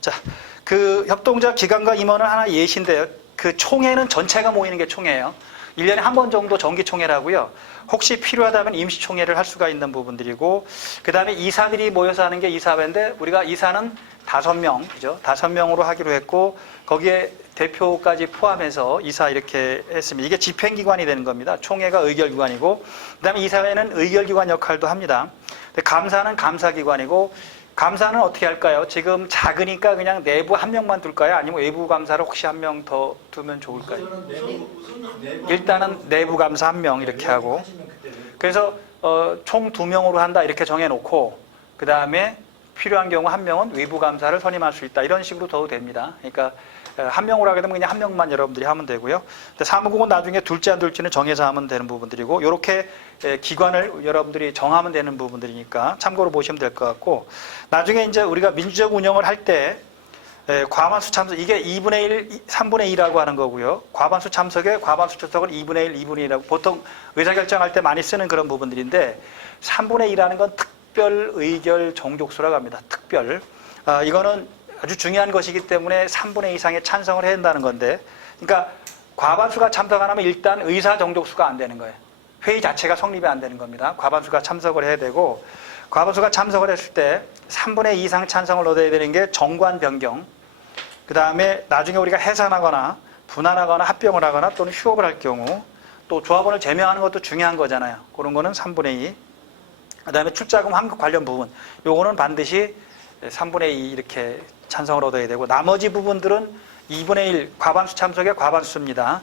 자, 그 협동조합 기관과 임원은 하나 예시인데요. 그 총회는 전체가 모이는 게 총회예요. 1년에 한 번 정도 정기총회라고요. 혹시 필요하다면 임시총회를 할 수가 있는 부분들이고, 그 다음에 이사들이 모여서 하는 게 이사회인데, 우리가 이사는 5명, 그죠? 5명으로 하기로 했고, 거기에 대표까지 포함해서 이사 이렇게 했습니다. 이게 집행기관이 되는 겁니다. 총회가 의결기관이고, 그 다음에 이사회는 의결기관 역할도 합니다. 감사는 감사기관이고, 감사는 어떻게 할까요? 지금 작으니까 그냥 내부 한 명만 둘까요? 아니면 외부 감사를 혹시 한 명 더 두면 좋을까요? 일단은 내부 감사 한 명 이렇게 하고, 그래서 총 2명으로 한다 이렇게 정해놓고, 그 다음에 필요한 경우 한 명은 외부 감사를 선임할 수 있다, 이런 식으로 둬도 됩니다. 그러니까 한 명으로 하게 되면 그냥 한 명만 여러분들이 하면 되고요. 사무국은 나중에 둘지 안 둘지는 정해서 하면 되는 부분들이고, 이렇게 기관을 여러분들이 정하면 되는 부분들이니까 참고로 보시면 될 것 같고, 나중에 이제 우리가 민주적 운영을 할 때 과반수 참석, 이게 2분의 1, 3분의 2라고 하는 거고요. 과반수 참석에 과반수 출석은 2분의 1, 2분의 2라고 보통 의사결정할 때 많이 쓰는 그런 부분들인데, 3분의 2라는 건 특별 의결 정족수라고 합니다. 특별. 이거는 아주 중요한 것이기 때문에 3분의 2 이상의 찬성을 해야 한다는 건데, 그러니까 과반수가 참석 안 하면 일단 의사 정족수가 안 되는 거예요. 회의 자체가 성립이 안 되는 겁니다. 과반수가 참석을 해야 되고, 과반수가 참석을 했을 때 3분의 2 이상 찬성을 얻어야 되는 게 정관 변경, 그 다음에 나중에 우리가 해산하거나 분할하거나 합병을 하거나 또는 휴업을 할 경우, 또 조합원을 제명하는 것도 중요한 거잖아요. 그런 거는 3분의 2. 그 다음에 출자금 환급 관련 부분, 요거는 반드시 3분의 2 이렇게 찬성을 얻어야 되고, 나머지 부분들은 2분의 1 과반수 참석의 과반수입니다.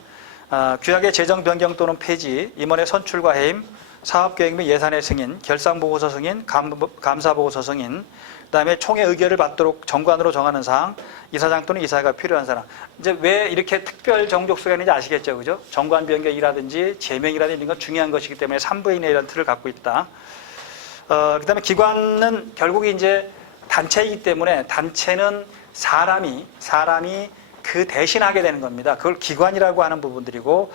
규약의 재정 변경 또는 폐지, 임원의 선출과 해임, 사업계획 및 예산의 승인, 결산보고서 승인, 감사보고서 승인, 그 다음에 총회 의결을 받도록 정관으로 정하는 사항, 이사장 또는 이사회가 필요한 사람. 이제 왜 이렇게 특별 정족수가 있는지 아시겠죠, 그죠? 정관 변경이라든지 제명이라든지 이런 건 중요한 것이기 때문에 3분의 1이라는 틀을 갖고 있다. 그 다음에 기관은 결국 이제 단체이기 때문에, 단체는 사람이 그 대신하게 되는 겁니다. 그걸 기관이라고 하는 부분들이고,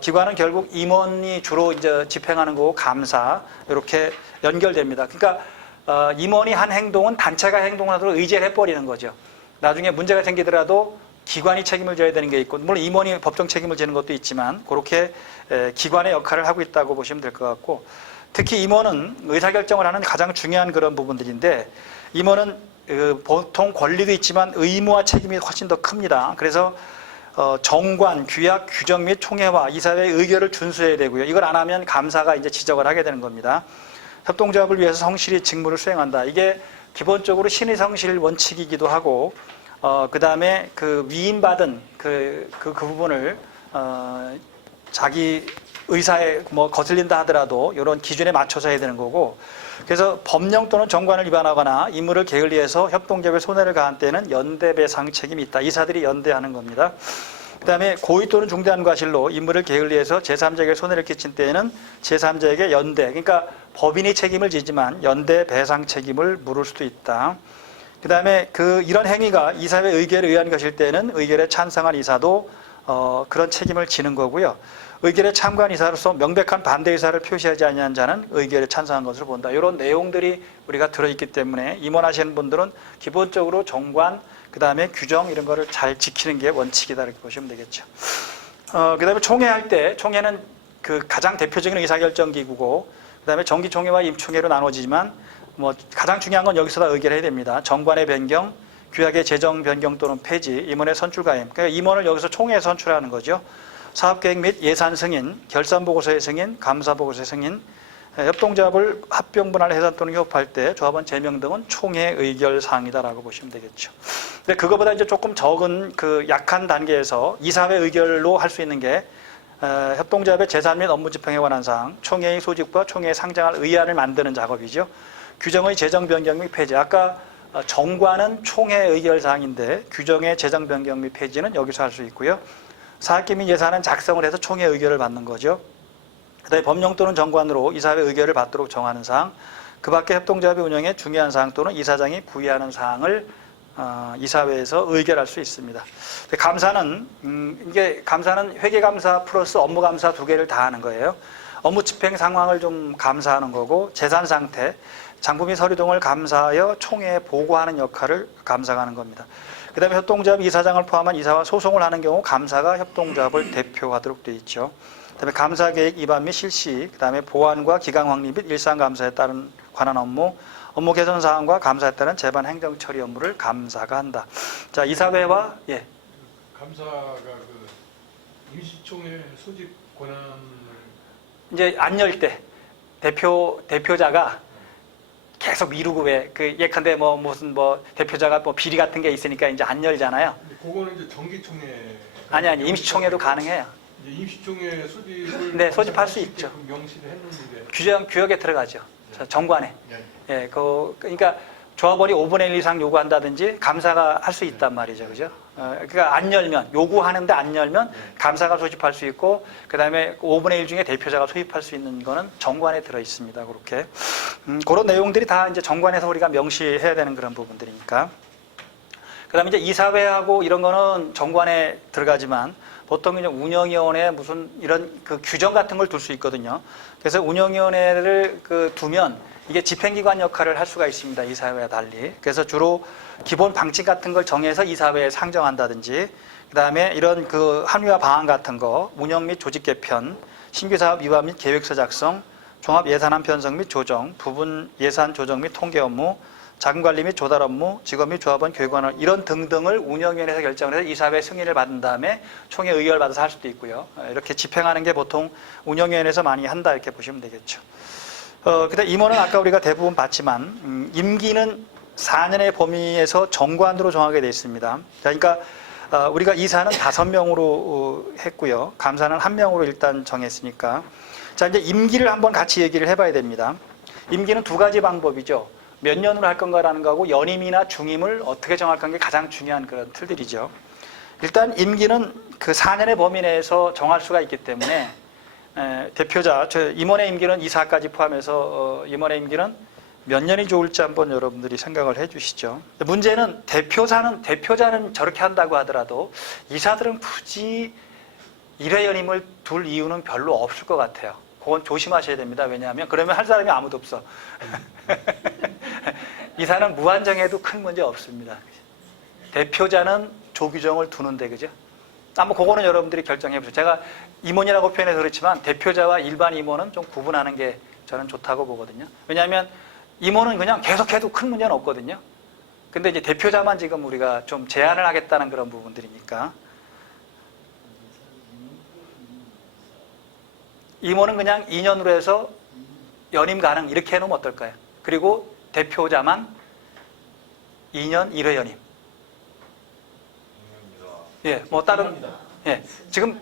기관은 결국 임원이 주로 이제 집행하는 거고, 감사 이렇게 연결됩니다. 그러니까 임원이 한 행동은 단체가 행동하도록 의제를 해버리는 거죠. 나중에 문제가 생기더라도 기관이 책임을 져야 되는 게 있고, 물론 임원이 법정 책임을 지는 것도 있지만, 그렇게 기관의 역할을 하고 있다고 보시면 될 것 같고, 특히 임원은 의사결정을 하는 가장 중요한 그런 부분들인데, 임원은 보통 권리도 있지만 의무와 책임이 훨씬 더 큽니다. 그래서 정관, 규약, 규정 및 총회와 이사회의 의결을 준수해야 되고요. 이걸 안 하면 감사가 이제 지적을 하게 되는 겁니다. 협동조합을 위해서 성실히 직무를 수행한다. 이게 기본적으로 신의 성실 원칙이기도 하고, 그 다음에 그 위임받은 그 부분을 자기 의사에 뭐 거슬린다 하더라도 이런 기준에 맞춰서 해야 되는 거고, 그래서 법령 또는 정관을 위반하거나 임무를 게을리해서 협동조합에 손해를 가한 때는 연대배상 책임이 있다. 이사들이 연대하는 겁니다. 그 다음에 고의 또는 중대한 과실로 임무를 게을리해서 제3자에게 손해를 끼친 때에는 제3자에게 연대, 그러니까 법인이 책임을 지지만 연대 배상 책임을 물을 수도 있다. 그 다음에 이런 행위가 이사회 의결에 의한 것일 때는 의결에 찬성한 이사도 그런 책임을 지는 거고요. 의결에 참가한 이사로서 명백한 반대 의사를 표시하지 아니한 자는 의결에 찬성한 것으로 본다. 이런 내용들이 우리가 들어있기 때문에 임원하시는 분들은 기본적으로 정관, 그 다음에 규정 이런 거를 잘 지키는 게 원칙이다 이렇게 보시면 되겠죠. 그 다음에 총회할 때, 총회는 그 가장 대표적인 의사결정 기구고, 그 다음에 정기총회와 임총회로 나눠지지만, 뭐 가장 중요한 건 여기서 다 의결해야 됩니다. 정관의 변경, 규약의 재정 변경 또는 폐지, 임원의 선출 가임. 그러니까 임원을 여기서 총회에 선출하는 거죠. 사업계획 및 예산 승인, 결산보고서의 승인, 감사보고서의 승인, 협동조합을 합병, 분할, 해산 또는 휴업할 때 조합원 제명 등은 총회 의결 사항이다라고 보시면 되겠죠. 근데 그거보다 이제 조금 적은 그 약한 단계에서 이사회 의결로 할 수 있는 게 협동조합의 재산 및 업무 집행에 관한 사항, 총회의 소집과 총회에 상장할 의안을 만드는 작업이죠. 규정의 재정 변경 및 폐지. 아까 정관은 총회 의결 사항인데 규정의 재정 변경 및 폐지는 여기서 할 수 있고요. 사학기 및 예산은 작성을 해서 총회 의결을 받는 거죠. 그 다음에 법령 또는 정관으로 이사회 의결을 받도록 정하는 사항, 그 밖에 협동조합의 운영에 중요한 사항 또는 이사장이 부의하는 사항을 이사회에서 의결할 수 있습니다. 감사는 감사는 회계감사 플러스 업무감사 두 개를 다 하는 거예요. 업무 집행 상황을 좀 감사하는 거고, 재산 상태, 장부 및 서류 등을 감사하여 총회에 보고하는 역할을 감사가 하는 겁니다. 그 다음에 협동조합 이사장을 포함한 이사와 소송을 하는 경우 감사가 협동조합을 대표하도록 되어 있죠. 그 다음에 감사계획 입안 및 실시, 그 다음에 보완과 기강 확립 및 일상감사에 따른 관한 업무 개선 사항과 감사에 따른 재반 행정 처리 업무를 감사가 한다. 자, 이사회와 감사가 그 임시총회 소집 권한을 이제 안 열 때 대표자가 계속 미루고 예컨대 무슨 대표자가 비리 같은 게 있으니까 이제 안 열잖아요. 그거는 이제 정기총회 아니 임시총회도 가능해요. 이제 임시총회 소집을 네, 소집할 수 있죠. 명시를 했는데 규역에 들어가죠. 정관에. 그러니까 조합원이 5분의 1 이상 요구한다든지 감사가 할 수 있단 말이죠. 그죠? 그러니까 안 열면, 요구하는데 안 열면 감사가 소집할 수 있고, 그 다음에 5분의 1 중에 대표자가 소집할 수 있는 거는 정관에 들어 있습니다. 그렇게. 그런 내용들이 다 이제 정관에서 우리가 명시해야 되는 그런 부분들이니까. 그 다음에 이제 이사회하고 이런 거는 정관에 들어가지만, 보통 이제 운영위원회 무슨 이런 그 규정 같은 걸 둘 수 있거든요. 그래서 운영위원회를 두면 이게 집행기관 역할을 할 수가 있습니다. 이사회와 달리. 그래서 주로 기본 방침 같은 걸 정해서 이사회에 상정한다든지, 그 다음에 이런 합의와 방안 같은 거, 운영 및 조직 개편, 신규 사업 이화 및 계획서 작성, 종합 예산안 편성 및 조정, 부분 예산 조정 및 통계 업무, 자금 관리 및 조달 업무, 직원 및 조합원 교육원 이런 등등을 운영위원회에서 결정을 해서 이사회 승인을 받은 다음에 총회 의결 받아서 할 수도 있고요. 이렇게 집행하는 게 보통 운영위원회에서 많이 한다 이렇게 보시면 되겠죠. 그다음 임원은 아까 우리가 대부분 봤지만 임기는 4년의 범위에서 정관으로 정하게 되어 있습니다. 그러니까 우리가 이사는 5명으로 했고요. 감사는 1명으로 일단 정했으니까. 자, 이제 임기를 한번 같이 얘기를 해봐야 됩니다. 임기는 2가지 방법이죠. 몇 년으로 할 건가라는 거하고 연임이나 중임을 어떻게 정할 건가 가장 중요한 그런 틀들이죠. 일단 임기는 4년의 범위 내에서 정할 수가 있기 때문에 대표자, 임원의 임기는 이사까지 포함해서 임원의 임기는 몇 년이 좋을지 한번 여러분들이 생각을 해 주시죠. 문제는 대표자는 저렇게 한다고 하더라도 이사들은 굳이 1회 연임을 둘 이유는 별로 없을 것 같아요. 그건 조심하셔야 됩니다. 왜냐하면 그러면 할 사람이 아무도 없어. 이사는 무한정해도 큰 문제 없습니다. 대표자는 조규정을 두는데, 그죠? 한번 그거는 여러분들이 결정해 보세요. 제가 임원이라고 표현해서 그렇지만 대표자와 일반 임원은 좀 구분하는 게 저는 좋다고 보거든요. 왜냐하면 임원은 그냥 계속해도 큰 문제는 없거든요. 근데 이제 대표자만 지금 우리가 좀 제한을 하겠다는 그런 부분들이니까. 임원은 그냥 2년으로 해서 연임 가능 이렇게 해놓으면 어떨까요? 그리고 대표자만 2년 1회 연임. 다른 지금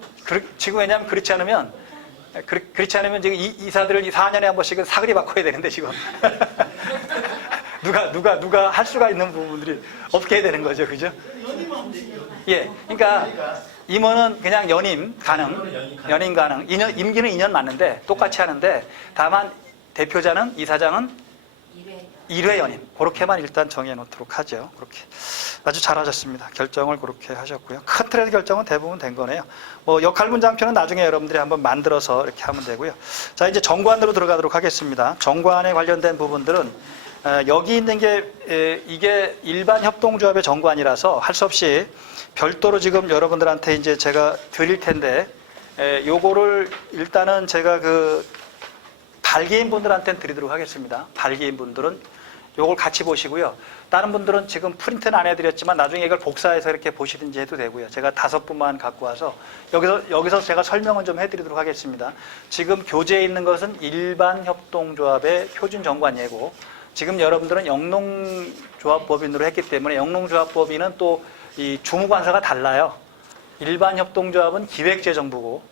왜냐하면 그렇지 않으면 지금 이사들을 4년에 한 번씩은 사거리 바꿔야 되는데 지금 누가 할 수가 있는 부분들이 없게 해야 되는 거죠, 그죠? 그러니까 임원은 그냥 연임 가능. 임기는 2년 맞는데 똑같이 하는데 다만 대표자는 이사장은 1회 연임. 그렇게만 일단 정해놓도록 하죠. 그렇게 아주 잘하셨습니다. 결정을 그렇게 하셨고요. 큰 틀의 결정은 대부분 된 거네요. 역할 분장표는 나중에 여러분들이 한번 만들어서 이렇게 하면 되고요. 자, 이제 정관으로 들어가도록 하겠습니다. 정관에 관련된 부분들은 여기 있는 게 이게 일반 협동조합의 정관이라서 할 수 없이 별도로 지금 여러분들한테 이제 제가 드릴 텐데 요거를 일단은 제가 발기인 분들한테는 드리도록 하겠습니다. 발기인 분들은 요걸 같이 보시고요. 다른 분들은 지금 프린트는 안 해드렸지만 나중에 이걸 복사해서 이렇게 보시든지 해도 되고요. 제가 5분만 갖고 와서 여기서 제가 설명을 좀 해드리도록 하겠습니다. 지금 교재에 있는 것은 일반 협동조합의 표준 정관예고 지금 여러분들은 영농조합법인으로 했기 때문에 영농조합법인은 또 이 주무관사가 달라요. 일반 협동조합은 기획재정부고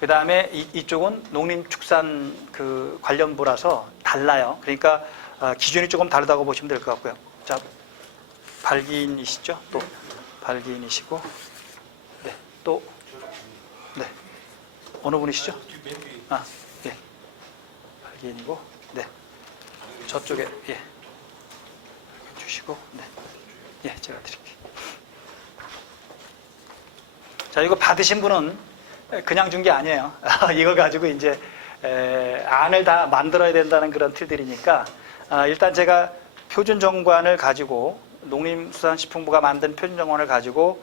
그 다음에 이쪽은 농림축산 관련부라서 달라요. 그러니까 기준이 조금 다르다고 보시면 될 것 같고요. 자, 발기인이시죠? 또 발기인이시고, 또, 어느 분이시죠? 발기인이고, 저쪽에 주시고, 제가 드릴게요. 자, 이거 받으신 분은 그냥 준 게 아니에요. 이거 가지고 이제 안을 다 만들어야 된다는 그런 틀들이니까 일단 제가 표준정관을 가지고 농림수산식품부가 만든 표준정관을 가지고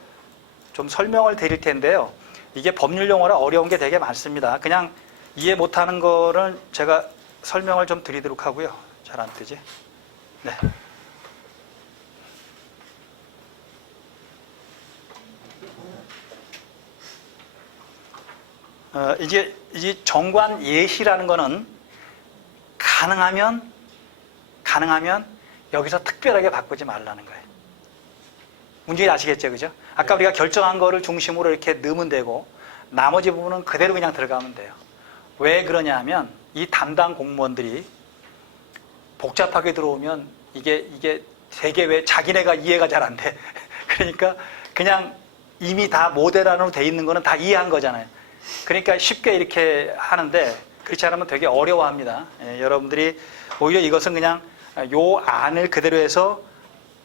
좀 설명을 드릴 텐데요. 이게 법률 용어라 어려운 게 되게 많습니다. 그냥 이해 못하는 거는 제가 설명을 좀 드리도록 하고요. 잘 안 뜨지? 네. 이제 이 정관 예시라는 거는 가능하면 여기서 특별하게 바꾸지 말라는 거예요. 문제는 아시겠죠, 그죠? 아까 우리가 결정한 거를 중심으로 이렇게 넣으면 되고 나머지 부분은 그대로 그냥 들어가면 돼요. 왜 그러냐 하면 이 담당 공무원들이 복잡하게 들어오면 이게 되게 왜 자기네가 이해가 잘 안 돼. 그러니까 그냥 이미 다 모델 안으로 돼 있는 거는 다 이해한 거잖아요. 그러니까 쉽게 이렇게 하는데 그렇지 않으면 되게 어려워합니다. 여러분들이 오히려 이것은 그냥 요 안을 그대로 해서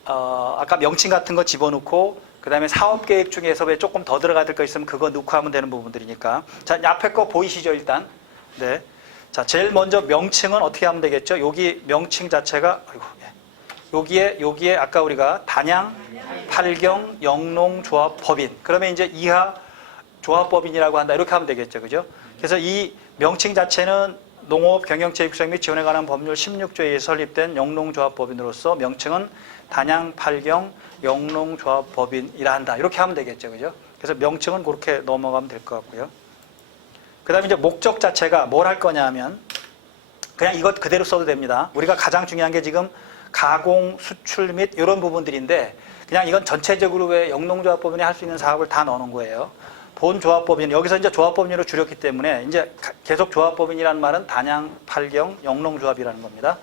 아까 명칭 같은 거 집어넣고 그 다음에 사업계획 중에서 왜 조금 더 들어가야 될 거 있으면 그거 넣고 하면 되는 부분들이니까. 자, 앞에 거 보이시죠, 일단? 네. 자, 제일 먼저 명칭은 어떻게 하면 되겠죠? 여기 명칭 자체가, 여기에 아까 우리가 단양, 팔경, 영농조합법인. 그러면 이제 이하 조합법인이라고 한다. 이렇게 하면 되겠죠. 그죠? 그래서 이 명칭 자체는 농업 경영체 육성 및 지원에 관한 법률 16조에 설립된 영농조합법인으로서 명칭은 단양, 팔경, 영농조합법인이라 한다. 이렇게 하면 되겠죠. 그죠? 그래서 명칭은 그렇게 넘어가면 될 것 같고요. 그 다음에 이제 목적 자체가 뭘 할 거냐 하면 그냥 이것 그대로 써도 됩니다. 우리가 가장 중요한 게 지금 가공, 수출 및 이런 부분들인데 그냥 이건 전체적으로 왜 영농조합법인이 할 수 있는 사업을 다 넣어놓은 거예요. 본 조합법인, 여기서 이제 조합법인으로 줄였기 때문에 이제 계속 조합법인이라는 말은 단양, 팔경, 영농조합이라는 겁니다.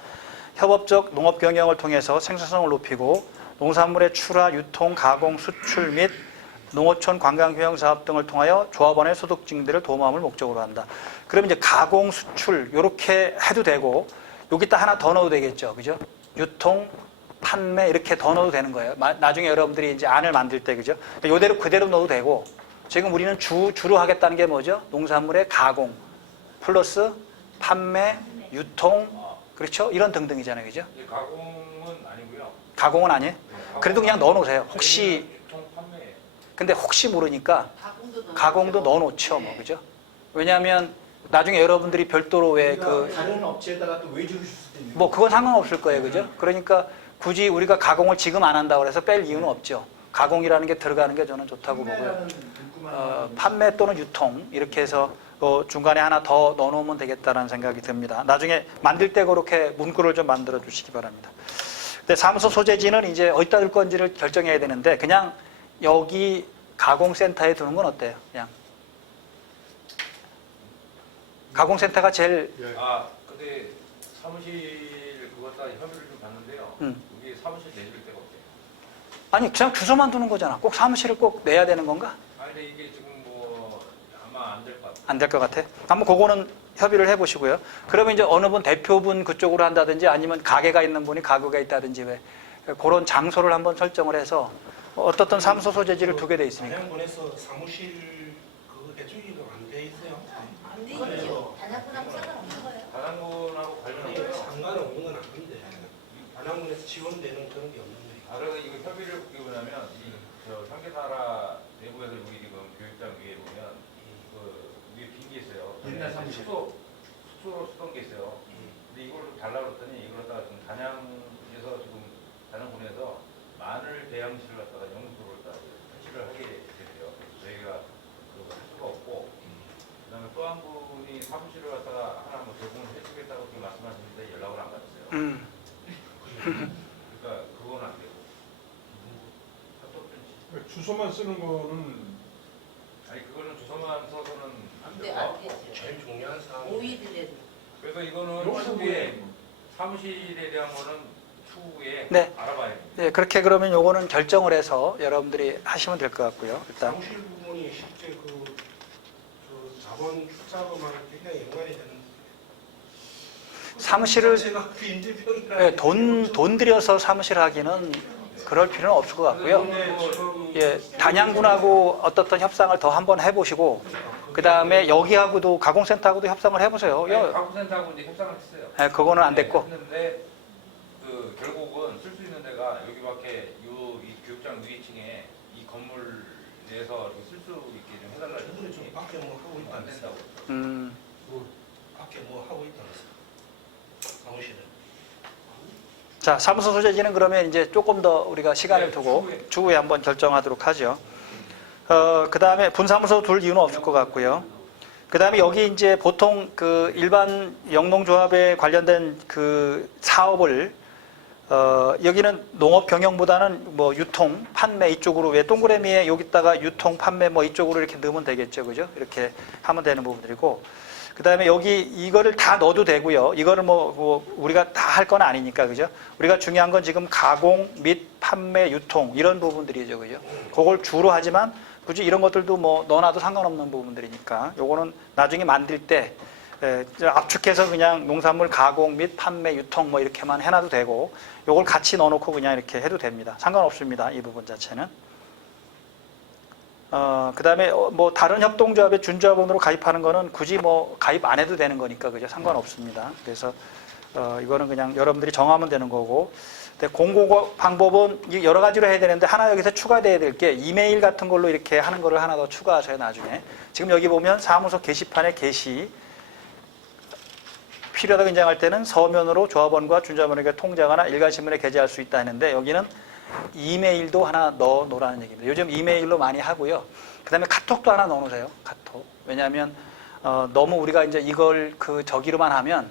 협업적 농업 경영을 통해서 생산성을 높이고 농산물의 출하, 유통, 가공, 수출 및 농어촌 관광휴양 사업 등을 통하여 조합원의 소득 증대를 도모함을 목적으로 한다. 그러면 이제 가공, 수출 이렇게 해도 되고 여기다 하나 더 넣어도 되겠죠, 그죠? 유통, 판매 이렇게 더 넣어도 되는 거예요. 나중에 여러분들이 이제 안을 만들 때, 그죠? 이대로 그대로 넣어도 되고. 지금 우리는 주로 하겠다는 게 뭐죠? 농산물의 가공, 플러스 판매, 유통, 그렇죠? 이런 등등이잖아요. 그죠? 가공은 아니고요. 가공은 아니에요? 그래도 그냥 넣어놓으세요. 혹시, 유통 판매. 근데 혹시 모르니까 가공도 넣어놓죠. 뭐, 그죠? 왜냐하면 나중에 여러분들이 별도로 다른 업체에다가 또 외주를 줄 수도 있는 뭐, 그건 상관없을 거예요. 그죠? 그러니까 굳이 우리가 가공을 지금 안 한다고 해서 뺄 이유는 없죠. 가공이라는 게 들어가는 게 저는 좋다고 보고요. 판매 또는 유통 이렇게 해서 중간에 하나 더 넣어놓으면 되겠다는 생각이 듭니다. 나중에 만들 때 그렇게 문구를 좀 만들어 주시기 바랍니다. 근데 사무소 소재지는 이제 어디다 둘 건지를 결정해야 되는데 그냥 여기 가공센터에 두는 건 어때요? 그냥 가공센터가 제일 근데 사무실 그거 다 협의를 좀 봤는데요. 여기 사무실 내줄 데가 없대요. 아니 그냥 주소만 두는 거잖아. 꼭 사무실을 꼭 내야 되는 건가? 아니 근데 이게 지금 뭐 아마 안 될 것 같아요. 안 될 것 같아. 한번 그거는 협의를 해보시고요. 그러면 이제 어느 분 대표분 그쪽으로 한다든지 아니면 가게가 있는 분이 가구가 있다든지 왜 그런 장소를 한번 설정을 해서 어떻든 사무소 소재지를 두게 돼 있으니까. 단양군에서 사무실 그 해주기가 안 돼 있어요. 안 돼 있죠. 단양군하고 상관없는 거예요. 단양군하고 관련해서 상관없는 건 아닌데 단양군에서 지원되는 그런 게 없는 거예요. 그래서 이거 협의를 어떻게 보냐면 저 상계나라 내부에서 우리 지금 교육장 위에 보면 그 위에 빈 게 있어요. 옛날 사무실. 수소로 쓰던 게 있어요. 근데 이걸 좀 달라고 했더니 이걸 갖다가 지금 단양에서 지금 단양군에서 마늘 배양실을 갖다가 영수를 갖다가 설치를 하게 됐대요. 그래서 저희가 그거 할 수가 없고 그다음에 또 한 분이 사무실을 갖다가 하나 뭐 제공을 해주겠다고 그렇게 말씀하시는데 연락을 안 받았어요. 그러니까 그건 안 되고 주소만 쓰는 거는 아니 그거는 주소만 써서는 안 안 되고 되죠. 제일 중요한 사항. 오이들의 그래서 이거는 추후에 사무실에 대한 거는 추후에 네. 알아봐야 됩니다. 네, 그렇게 그러면 요거는 결정을 해서 여러분들이 하시면 될 것 같고요. 일단 사무실 부분이 실제 그 자본 출자금하고 굉장히 연관이 되는. 사무실을 제가 그 인재평이라. 예, 돈 들여서 사무실 하기는 그럴 필요는 없을 것 같고요. 예, 단양군하고 어떻든 협상을 더 한번 해보시고 그 다음에 여기하고도 가공센터하고도 협상을 해보세요. 가구센터하고 이제 협상을 했어요. 예, 그거는 안 됐고. 했는데 중에 이 건물 내에서 쓸 수 있게 좀 해달라. 그들이 좀 밖에 뭐 하고 있다 안 된다고. 밖에 뭐 하고 있다 그랬어. 사무실에. 자, 사무소 소재지는 그러면 이제 조금 더 우리가 시간을 네, 두고 추후에 한번 결정하도록 하죠. 그 다음에 분사무소 둘 이유는 없을 것 같고요. 그 다음에 여기 이제 보통 그 일반 영농조합에 관련된 그 사업을 여기는 농업 경영보다는 뭐 유통, 판매 이쪽으로 왜 동그라미에 여기다가 유통, 판매 뭐 이쪽으로 이렇게 넣으면 되겠죠, 그죠? 이렇게 하면 되는 부분들이고, 그 다음에 여기 이거를 다 넣어도 되고요. 이거를 뭐 우리가 다 할 건 아니니까, 그죠? 우리가 중요한 건 지금 가공 및 판매, 유통 이런 부분들이죠, 그죠? 그걸 주로 하지만 굳이 이런 것들도 뭐 넣어놔도 상관없는 부분들이니까 요거는 나중에 만들 때 압축해서 그냥 농산물 가공 및 판매, 유통 뭐 이렇게만 해놔도 되고 요걸 같이 넣어놓고 그냥 이렇게 해도 됩니다. 상관없습니다. 이 부분 자체는. 그 다음에 뭐 다른 협동조합에 준조합원으로 가입하는 거는 굳이 뭐 가입 안 해도 되는 거니까 그죠? 상관없습니다. 그래서 이거는 그냥 여러분들이 정하면 되는 거고, 근데 공고 방법은 여러 가지로 해야 되는데 하나 여기서 추가돼야 될 게 이메일 같은 걸로 이렇게 하는 거를 하나 더 추가하셔요 나중에. 지금 여기 보면 사무소 게시판에 게시 필요하다고 인정할 때는 서면으로 조합원과 준조합원에게 통장하나 일간신문에 게재할 수 있다 했는데 여기는 이메일도 하나 넣어 놓으라는 얘기입니다. 요즘 이메일로 많이 하고요. 그 다음에 카톡도 하나 넣어 놓으세요. 카톡. 왜냐하면 너무 우리가 이제 이걸 저기로만 하면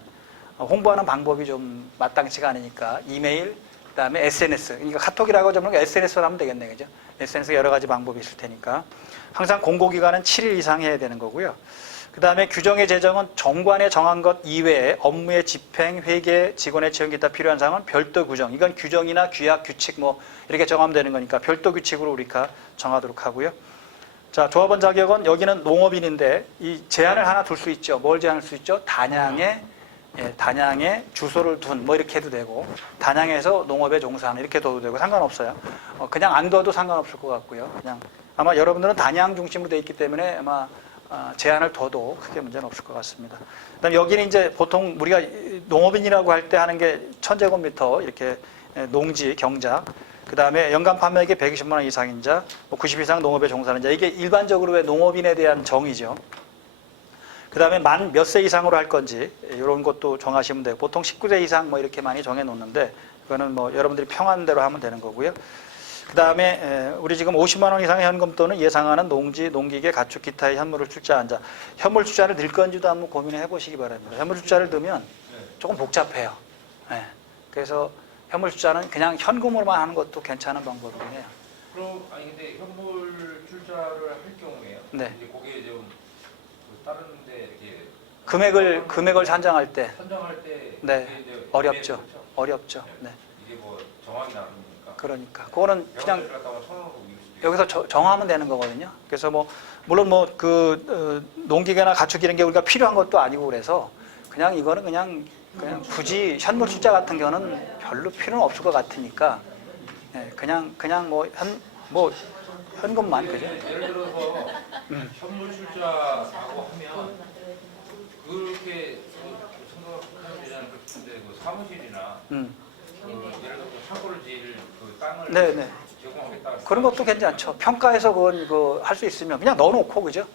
홍보하는 방법이 좀 마땅치가 않으니까 이메일, 그 다음에 SNS. 그러니까 카톡이라고 하면 SNS로 하면 되겠네, 그죠? SNS 여러 가지 방법이 있을 테니까. 항상 공고기간은 7일 이상 해야 되는 거고요. 그 다음에 규정의 제정은 정관에 정한 것 이외에 업무의 집행, 회계, 직원의 채용 기타 필요한 사항은 별도 규정. 이건 규정이나 규약, 규칙 뭐 이렇게 정하면 되는 거니까 별도 규칙으로 우리가 정하도록 하고요. 자, 조합원 자격은 여기는 농업인인데 이 제한을 하나 둘 수 있죠. 뭘 제한할 수 있죠? 단양에 주소를 둔 뭐 이렇게 해도 되고, 단양에서 농업에 종사하는 이렇게 둬도 되고 상관없어요. 그냥 안 둬도 상관없을 것 같고요. 그냥 아마 여러분들은 단양 중심으로 되어 있기 때문에 아마 제한을 둬도 크게 문제는 없을 것 같습니다. 그다음 여기는 이제 보통 우리가 농업인이라고 할 때 하는 게 1000제곱미터 이렇게 농지 경작, 그 다음에 연간 판매액이 120만 원 이상인 자, 90 이상 농업에 종사하는 자, 이게 일반적으로 왜 농업인에 대한 정의죠. 그 다음에 만 몇 세 이상으로 할 건지 이런 것도 정하시면 돼요. 보통 19세 이상 뭐 이렇게 많이 정해 놓는데 그거는 뭐 여러분들이 평한 대로 하면 되는 거고요. 그 다음에 우리 지금 50만 원 이상의 현금 또는 예상하는 농지, 농기계, 가축, 기타의 현물을 출자한 자. 현물 출자를 넣을 건지도 한번 고민해 보시기 바랍니다. 현물 출자를 넣으면 조금 복잡해요. 네. 그래서 현물 출자는 그냥 현금으로만 하는 것도 괜찮은 방법이긴 해요. 그럼 아니 근데 현물 출자를 할 경우에요. 네. 이제 거기에 좀 다른데 이렇게 금액을 산정할 때 선정할 때 네. 이게 이제 어렵죠. 그렇죠? 어렵죠. 네. 이게 뭐 정확히 나누니까. 그러니까 그거는 그냥 1,000원으로 이길 수도 있고. 여기서 정하면 되는 거거든요. 그래서 뭐 물론 뭐 농기계나 가축 이런 게 우리가 필요한 것도 아니고 그래서 그냥 이거는 그냥 굳이 현물 출자 같은 경우는 별로 필요는 없을 것 같으니까 그냥 뭐 현금만 그죠? 예를 들어서 현물 출자라고 하면 그렇게 생각하면 되잖아요. 근데 그 사무실이나 예를 들어 창고를 지을 그 땅을 네네. 제공하겠다. 그런 것도 괜찮죠. 평가해서 그건 할 수 있으면 그냥 넣어놓고 그죠?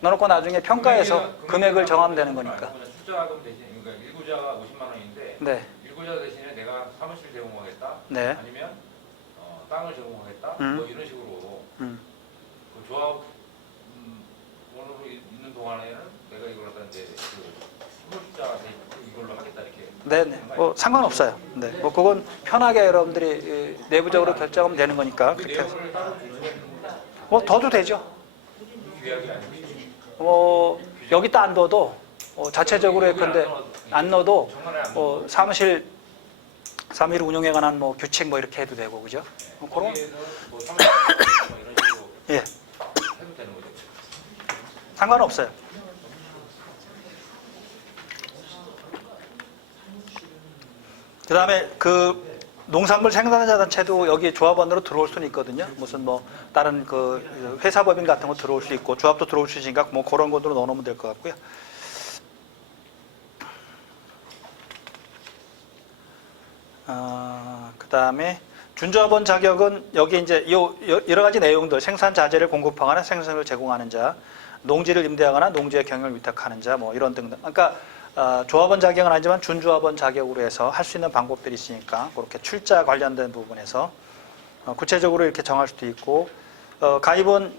넣어놓고 나중에 평가해서 금액을 정하면 되는 거니까. 출자금 대신 그러니까 일구자가 50만 원인데 네. 일구자 대신에 내가 사무실 제공하겠다. 네. 아니면 땅을 제공하겠다. 뭐 이런 식으로 그 조합 원으로 있는 동안에는 내가 이걸 갖다 이제 그 현물자 이걸로 하겠다 이렇게. 네네. 뭐 상관없어요. 네. 뭐 그건 편하게 여러분들이 내부적으로 결정하면 되는 거니까 그 그렇게. 내용을 따로 주시면 뭐 더도 되죠. 규약이 아니고. 여기다 안 넣어도 자체적으로 예컨대 안 넣어도 사무실 운영에 관한 뭐 규칙 뭐 이렇게 해도 되고 그죠? 뭐 그런 뭐 사무실 뭐 이런 식으로 예 해도 되는 거죠. 상관없어요. 그 다음에 그 농산물 생산자 단체도 여기 조합원으로 들어올 수는 있거든요. 무슨 뭐 다른 그 회사법인 같은 거 들어올 수 있고 조합도 들어올 수 있으니까 뭐 그런 것으로 넣어놓으면 될 것 같고요. 그 다음에 준조합원 자격은 여기 이제 여러 가지 내용들, 생산 자재를 공급하거나 생산을 제공하는 자, 농지를 임대하거나 농지의 경영을 위탁하는 자, 뭐 이런 등등. 그러니까 조합원 자격은 아니지만 준조합원 자격으로 해서 할 수 있는 방법들이 있으니까 그렇게 출자 관련된 부분에서 구체적으로 이렇게 정할 수도 있고, 가입원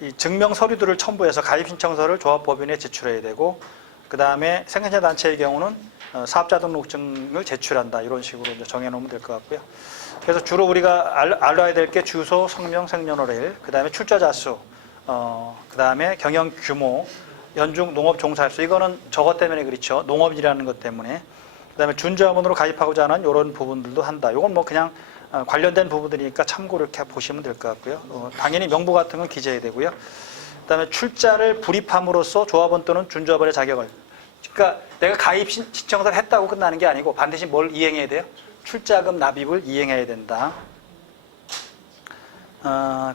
이 증명 서류들을 첨부해서 가입 신청서를 조합법인에 제출해야 되고, 그 다음에 생산자 단체의 경우는 사업자 등록증을 제출한다, 이런 식으로 이제 정해놓으면 될 것 같고요. 그래서 주로 우리가 알아야 될 게 주소, 성명, 생년월일, 그 다음에 출자자 수, 그 다음에 경영 규모, 연중 농업 종사수, 이거는 저것 때문에 그렇죠. 농업이라는 것 때문에. 그 다음에 준조합원으로 가입하고자 하는 이런 부분들도 한다. 이건 뭐 그냥 관련된 부분들이니까 참고로 이렇게 보시면 될 것 같고요. 당연히 명부 같은 건 기재해야 되고요. 그 다음에 출자를 불입함으로써 조합원 또는 준조합원의 자격을, 그러니까 내가 가입 신청서를 했다고 끝나는 게 아니고 반드시 뭘 이행해야 돼요? 출자금 납입을 이행해야 된다.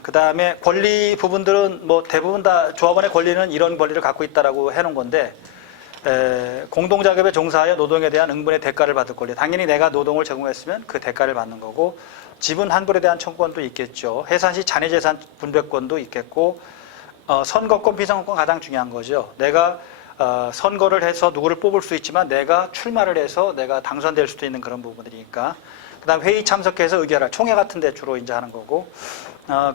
그 다음에 권리 부분들은 뭐 대부분 다 조합원의 권리는 이런 권리를 갖고 있다라고 해놓은 건데, 공동작업에 종사하여 노동에 대한 응분의 대가를 받을 권리. 당연히 내가 노동을 제공했으면 그 대가를 받는 거고, 지분 환불에 대한 청구권도 있겠죠. 해산시 잔해재산 분배권도 있겠고, 선거권, 비선거권 가장 중요한 거죠. 내가 선거를 해서 누구를 뽑을 수 있지만 내가 출마를 해서 내가 당선될 수도 있는 그런 부분들이니까. 그 다음에 회의 참석해서 의결할, 총회 같은 데 주로 이제 하는 거고,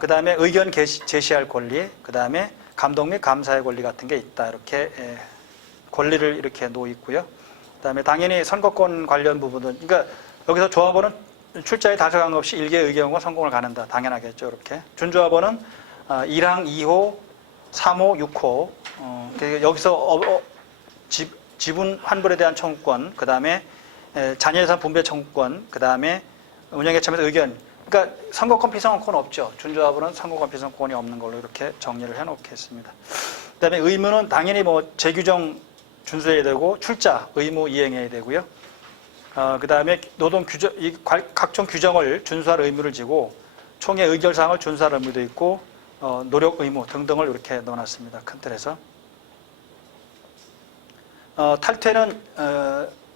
그 다음에 의견 제시할 권리, 그 다음에 감독 및 감사의 권리 같은 게 있다. 이렇게 권리를 이렇게 놓여 있고요. 그 다음에 당연히 선거권 관련 부분은, 그러니까 여기서 조합원은 출자에 다소강 없이 일개 의견과 선공을 가는다. 당연하겠죠. 이렇게. 준조합원은 1항, 2호, 3호, 6호, 여기서 지분 환불에 대한 청구권, 그 다음에 잔여재산 분배 청구권, 그 다음에 운영에 참여해서 의견. 그러니까 선거권, 비선거권 없죠. 준조합원은 선거권, 비선거권이 없는 걸로 이렇게 정리를 해놓겠습니다. 그 다음에 의무는 당연히 뭐 재규정 준수해야 되고, 출자 의무 이행해야 되고요. 그 다음에 노동 규정, 각종 규정을 준수할 의무를 지고, 총회 의결사항을 준수할 의무도 있고, 노력 의무 등등을 이렇게 넣어놨습니다. 큰 틀에서. 탈퇴는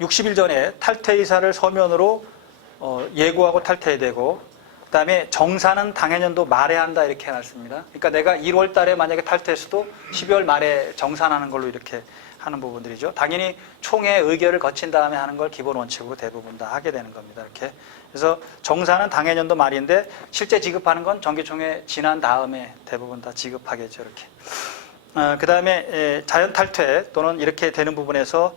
60일 전에 탈퇴 의사를 서면으로 예고하고 탈퇴해야 되고, 그 다음에 정산은 당해년도 말에 한다, 이렇게 해놨습니다. 그러니까 내가 1월 달에 만약에 탈퇴했어도 12월 말에 정산하는 걸로 이렇게 하는 부분들이죠. 당연히 총회 의결을 거친 다음에 하는 걸 기본 원칙으로 대부분 다 하게 되는 겁니다. 이렇게. 그래서 정산은 당해년도 말인데 실제 지급하는 건 정기총회 지난 다음에 대부분 다 지급하겠죠. 이렇게. 그 다음에 자연 탈퇴 또는 이렇게 되는 부분에서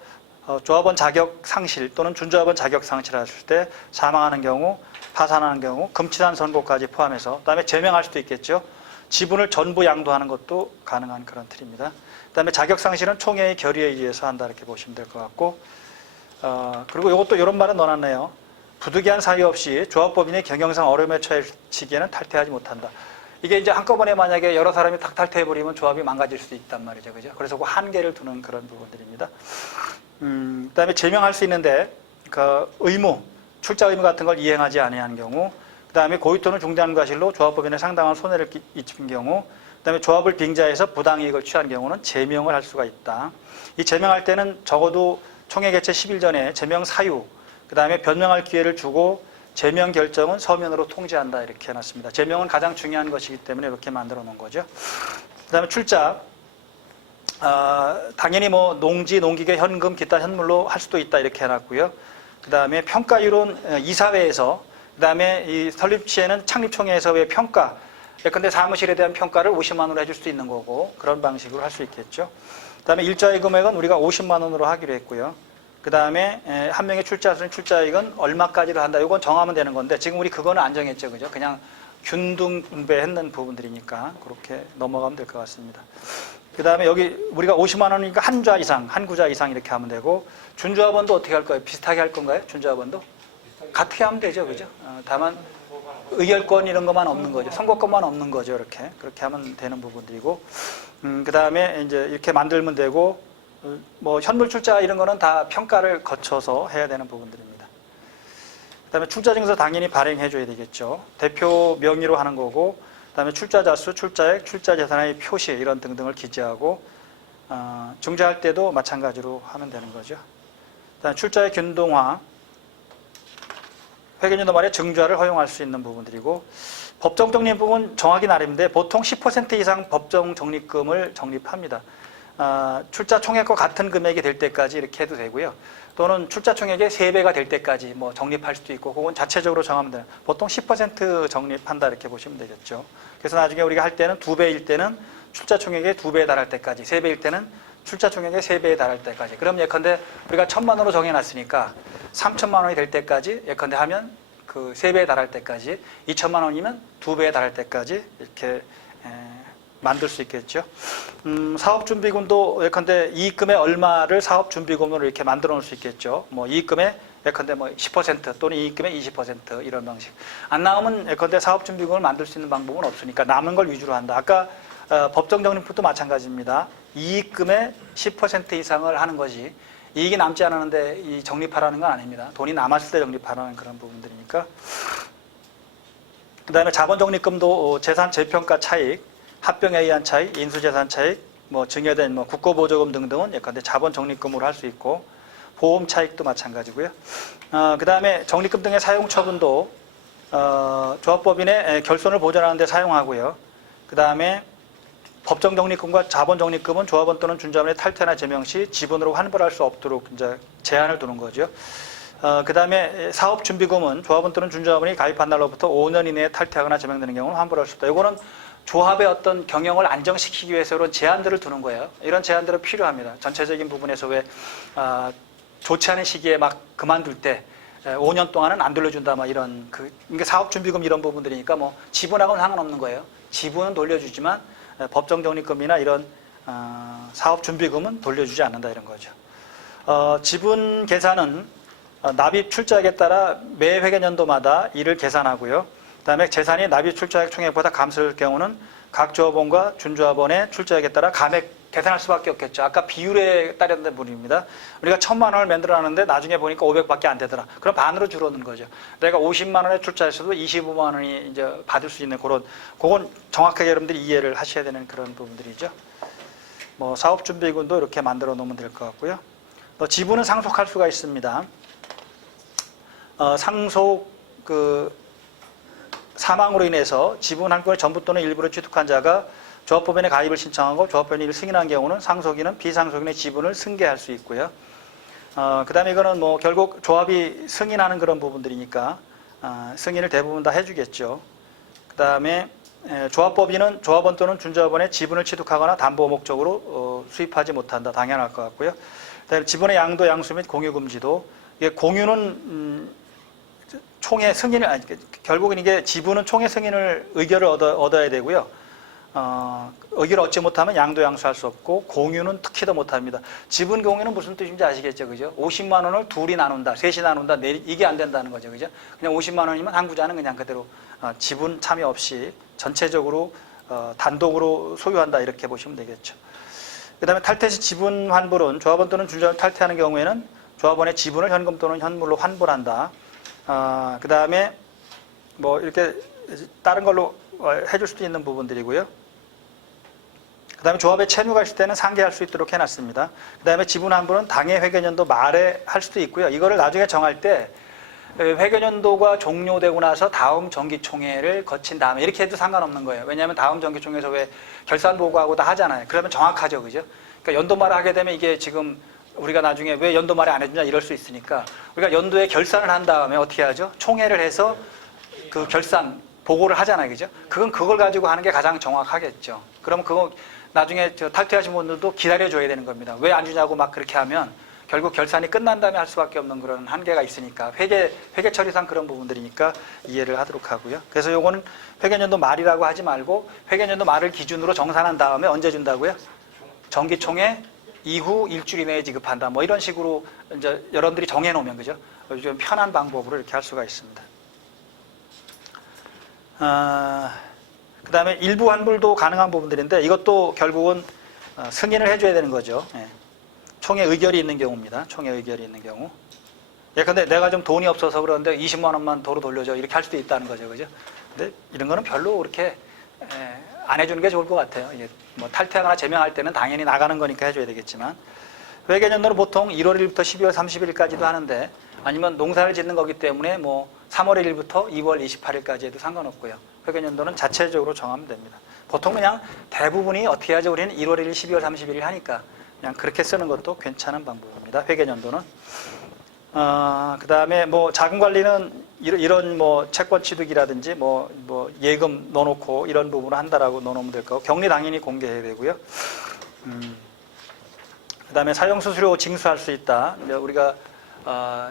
조합원 자격 상실 또는 준조합원 자격 상실하실 때 사망하는 경우, 파산하는 경우, 금치산 선고까지 포함해서, 그 다음에 제명할 수도 있겠죠. 지분을 전부 양도하는 것도 가능한 그런 틀입니다. 그 다음에 자격 상실은 총회의 결의에 의해서 한다, 이렇게 보시면 될 것 같고, 그리고 이것도 이런 말은 넣어놨네요. 부득이한 사유 없이 조합법인이 경영상 어려움에 처해지기에는 탈퇴하지 못한다. 이게 이제 한꺼번에 만약에 여러 사람이 탁 탈퇴해버리면 조합이 망가질 수도 있단 말이죠. 그죠? 그래서 그 한계를 두는 그런 부분들입니다. 그 다음에 제명할 수 있는데, 그 의무, 출자 의무 같은 걸 이행하지 아니하는 경우, 그 다음에 고의 또는 중대한 과실로 조합법인에 상당한 손해를 끼친 경우, 그 다음에 조합을 빙자해서 부당이익을 취한 경우는 제명을 할 수가 있다. 이 제명할 때는 적어도 총회 개최 10일 전에 제명 사유, 그 다음에 변명할 기회를 주고 제명 결정은 서면으로 통지한다, 이렇게 해놨습니다. 제명은 가장 중요한 것이기 때문에 이렇게 만들어 놓은 거죠. 그 다음에 출자, 당연히 뭐 농지, 농기계, 현금, 기타 현물로 할 수도 있다, 이렇게 해놨고요. 그 다음에 평가율은 이사회에서, 그 다음에 이 설립시에는 창립총회에서 왜 평가, 예컨대 사무실에 대한 평가를 50만 원으로 해줄 수도 있는 거고, 그런 방식으로 할 수 있겠죠. 그 다음에 일자의 금액은 우리가 50만 원으로 하기로 했고요. 그 다음에 한 명의 출자수는 출자액은 얼마까지로 한다. 이건 정하면 되는 건데, 지금 우리 그거는 안 정했죠. 그죠? 그냥 균등 분배했는 부분들이니까 그렇게 넘어가면 될 것 같습니다. 그 다음에 여기 우리가 50만 원이니까 한 자 이상, 한 구자 이상 이렇게 하면 되고, 준조합원도 어떻게 할 거예요? 비슷하게 할 건가요? 준조합원도? 같게 하면 되죠. 그죠? 다만 의결권 이런 것만 없는 거죠. 선거권만 없는 거죠. 이렇게. 그렇게 하면 되는 부분들이고, 그 다음에 이제 이렇게 만들면 되고, 뭐 현물 출자 이런 거는 다 평가를 거쳐서 해야 되는 부분들입니다. 그 다음에 출자증서 당연히 발행해 줘야 되겠죠. 대표 명의로 하는 거고, 그 다음에 출자자 수, 출자액, 출자재산의 표시 이런 등등을 기재하고, 중재할 때도 마찬가지로 하면 되는 거죠. 그 다음에 출자의 균등화, 회계연도 말에 증좌를 허용할 수 있는 부분들이고 법정 적립금은 정하기 나름인데 보통 10% 이상 법정 적립금을 적립합니다. 출자 총액과 같은 금액이 될 때까지 이렇게 해도 되고요. 또는 출자 총액의 3배가 될 때까지 뭐 적립할 수도 있고 그건 자체적으로 정하면 돼요. 보통 10% 적립한다 이렇게 보시면 되겠죠. 그래서 나중에 우리가 할 때는 2배일 때는 출자 총액의 2배에 달할 때까지, 3배일 때는 출자 총액의 3배에 달할 때까지. 그럼 예컨대 우리가 1,000만 원으로 정해놨으니까 3,000만 원이 될 때까지 예컨대 하면 그 3배에 달할 때까지, 2,000만 원이면 2배에 달할 때까지 이렇게 만들 수 있겠죠. 사업준비금도 예컨대 이익금의 얼마를 사업준비금으로 이렇게 만들어 놓을 수 있겠죠. 뭐 이익금의 예컨대 뭐 10% 또는 이익금의 20% 이런 방식. 안 나오면 예컨대 사업준비금을 만들 수 있는 방법은 없으니까 남은 걸 위주로 한다. 아까 법정적립금도 마찬가지입니다. 이익금의 10% 이상을 하는 것이 이익이 남지 않았는데 이 적립하라는 건 아닙니다. 돈이 남았을 때 적립하라는 그런 부분들이니까. 그 다음에 자본적립금도 재산 재평가 차익, 합병에 의한 차익, 인수재산 차익, 뭐 증여된 뭐 국고보조금 등등은 예컨대 자본적립금으로 할 수 있고 보험 차익도 마찬가지고요. 그 다음에 적립금 등의 사용 처분도 조합법인의 결손을 보전하는 데 사용하고요. 그 다음에 법정 적립금과 자본 적립금은 조합원 또는 준자원의 탈퇴나 제명 시 지분으로 환불할 수 없도록 이제 제한을 두는 거죠. 그 다음에 사업준비금은 조합원 또는 준자원이 가입한 날로부터 5년 이내에 탈퇴하거나 제명되는 경우는 환불할 수 없다. 이거는 조합의 어떤 경영을 안정시키기 위해서 이런 제한들을 두는 거예요. 이런 제한들은 필요합니다. 전체적인 부분에서 왜 좋지 않은 시기에 막 그만둘 때 5년 동안은 안 돌려준다, 막 이런 이게 사업준비금 이런 부분들이니까 뭐 지분하고는 상관없는 거예요. 지분은 돌려주지만 법정적립금이나 이런 사업준비금은 돌려주지 않는다 이런 거죠. 지분 계산은 납입 출자액에 따라 매 회계연도마다 이를 계산하고요. 그 다음에 재산이 납입 출자액 총액보다 감소할 경우는 각 조합원과 준조합원의 출자액에 따라 감액 계산할 수밖에 없겠죠. 아까 비율에 따르는 부분입니다. 우리가 1,000만 원을 만들어놨는데 나중에 보니까 500밖에 안 되더라. 그럼 반으로 줄어드는 거죠. 내가 50만 원에 출자했어도 25만 원이 이제 받을 수 있는 그건 정확하게 여러분들이 이해를 하셔야 되는 그런 부분들이죠. 뭐 사업준비금도 이렇게 만들어 놓으면 될 것 같고요. 또 지분은 상속할 수가 있습니다. 상속 사망으로 인해서 지분 한 건의 전부 또는 일부를 취득한 자가 조합법인에 가입을 신청하고 조합법인이 이를 승인한 경우는 상속인은 비상속인의 지분을 승계할 수 있고요. 그 다음에 이거는 뭐 결국 조합이 승인하는 그런 부분들이니까 승인을 대부분 다 해주겠죠. 그 다음에 조합법인은 조합원 또는 준조합원의 지분을 취득하거나 담보 목적으로 수입하지 못한다. 당연할 것 같고요. 그 다음에 지분의 양도, 양수 및 공유 금지도, 이게 공유는 총회 승인을, 결국은 이게 지분은 총회 승인을 의결을 얻어야 되고요. 의결을 얻지 못하면 양도 양수할 수 없고 공유는 특히 더 못합니다. 지분 공유는 무슨 뜻인지 아시겠죠, 그죠? 50만 원을 둘이 나눈다, 셋이 나눈다, 이게 안 된다는 거죠, 그죠? 그냥 50만 원이면 한 구자는 그냥 그대로 지분 참여 없이 전체적으로 단독으로 소유한다 이렇게 보시면 되겠죠. 그 다음에 탈퇴 시 지분 환불은 조합원 또는 준조합원이 탈퇴하는 경우에는 조합원의 지분을 현금 또는 현물로 환불한다. 그 다음에 뭐 이렇게 다른 걸로 해줄 수도 있는 부분들이고요. 그 다음에 조합에 채무가 있을 때는 상계할 수 있도록 해놨습니다. 그 다음에 지분 환불은 당해 회계연도 말에 할 수도 있고요. 이거를 나중에 정할 때 회계연도가 종료되고 나서 다음 정기총회를 거친 다음에 이렇게 해도 상관없는 거예요. 왜냐하면 다음 정기총회에서 왜 결산 보고하고 다 하잖아요. 그러면 정확하죠, 그죠? 그러니까 연도 말을 하게 되면 이게 지금 우리가 나중에 왜 연도 말에 안 해주냐 이럴 수 있으니까 우리가 연도에 결산을 한 다음에 어떻게 하죠? 총회를 해서 그 결산 보고를 하잖아요, 그죠? 그걸 가지고 하는 게 가장 정확하겠죠. 그러면 그거 나중에 탈퇴하신 분들도 기다려줘야 되는 겁니다. 왜 안 주냐고 막 그렇게 하면 결국 결산이 끝난 다음에 할 수밖에 없는 그런 한계가 있으니까 회계 처리상 그런 부분들이니까 이해를 하도록 하고요. 그래서 요거는 회계연도 말이라고 하지 말고 회계연도 말을 기준으로 정산한 다음에 언제 준다고요? 정기총회 이후 일주일 이내에 지급한다. 뭐 이런 식으로 이제 여러분들이 정해놓으면 그죠? 좀 편한 방법으로 이렇게 할 수가 있습니다. 그 다음에 일부 환불도 가능한 부분들인데 이것도 결국은 승인을 해줘야 되는 거죠. 예. 총회 의결이 있는 경우입니다. 총회 의결이 있는 경우. 예컨대 내가 좀 돈이 없어서 그러는데 20만 원만 도로 돌려줘 이렇게 할 수도 있다는 거죠, 그죠? 근데 이런 거는 별로 그렇게 안 해주는 게 좋을 것 같아요. 이게 뭐 탈퇴하거나 제명할 때는 당연히 나가는 거니까 해줘야 되겠지만 회계연도는 보통 1월 1일부터 12월 30일까지도 하는데 아니면 농사를 짓는 거기 때문에 뭐 3월 1일부터 2월 28일까지 해도 상관없고요. 회계연도는 자체적으로 정하면 됩니다. 보통 그냥 대부분이 어떻게 하죠? 우리는 1월 1일, 12월 31일 하니까 그냥 그렇게 쓰는 것도 괜찮은 방법입니다. 회계연도는. 그 다음에 뭐 자금 관리는 이런 뭐 채권 취득이라든지 뭐 예금 넣어놓고 이런 부분을 한다라고 넣어놓으면 될 거고, 격리 당연히 공개해야 되고요. 그 다음에 사용수수료 징수할 수 있다. 이제 우리가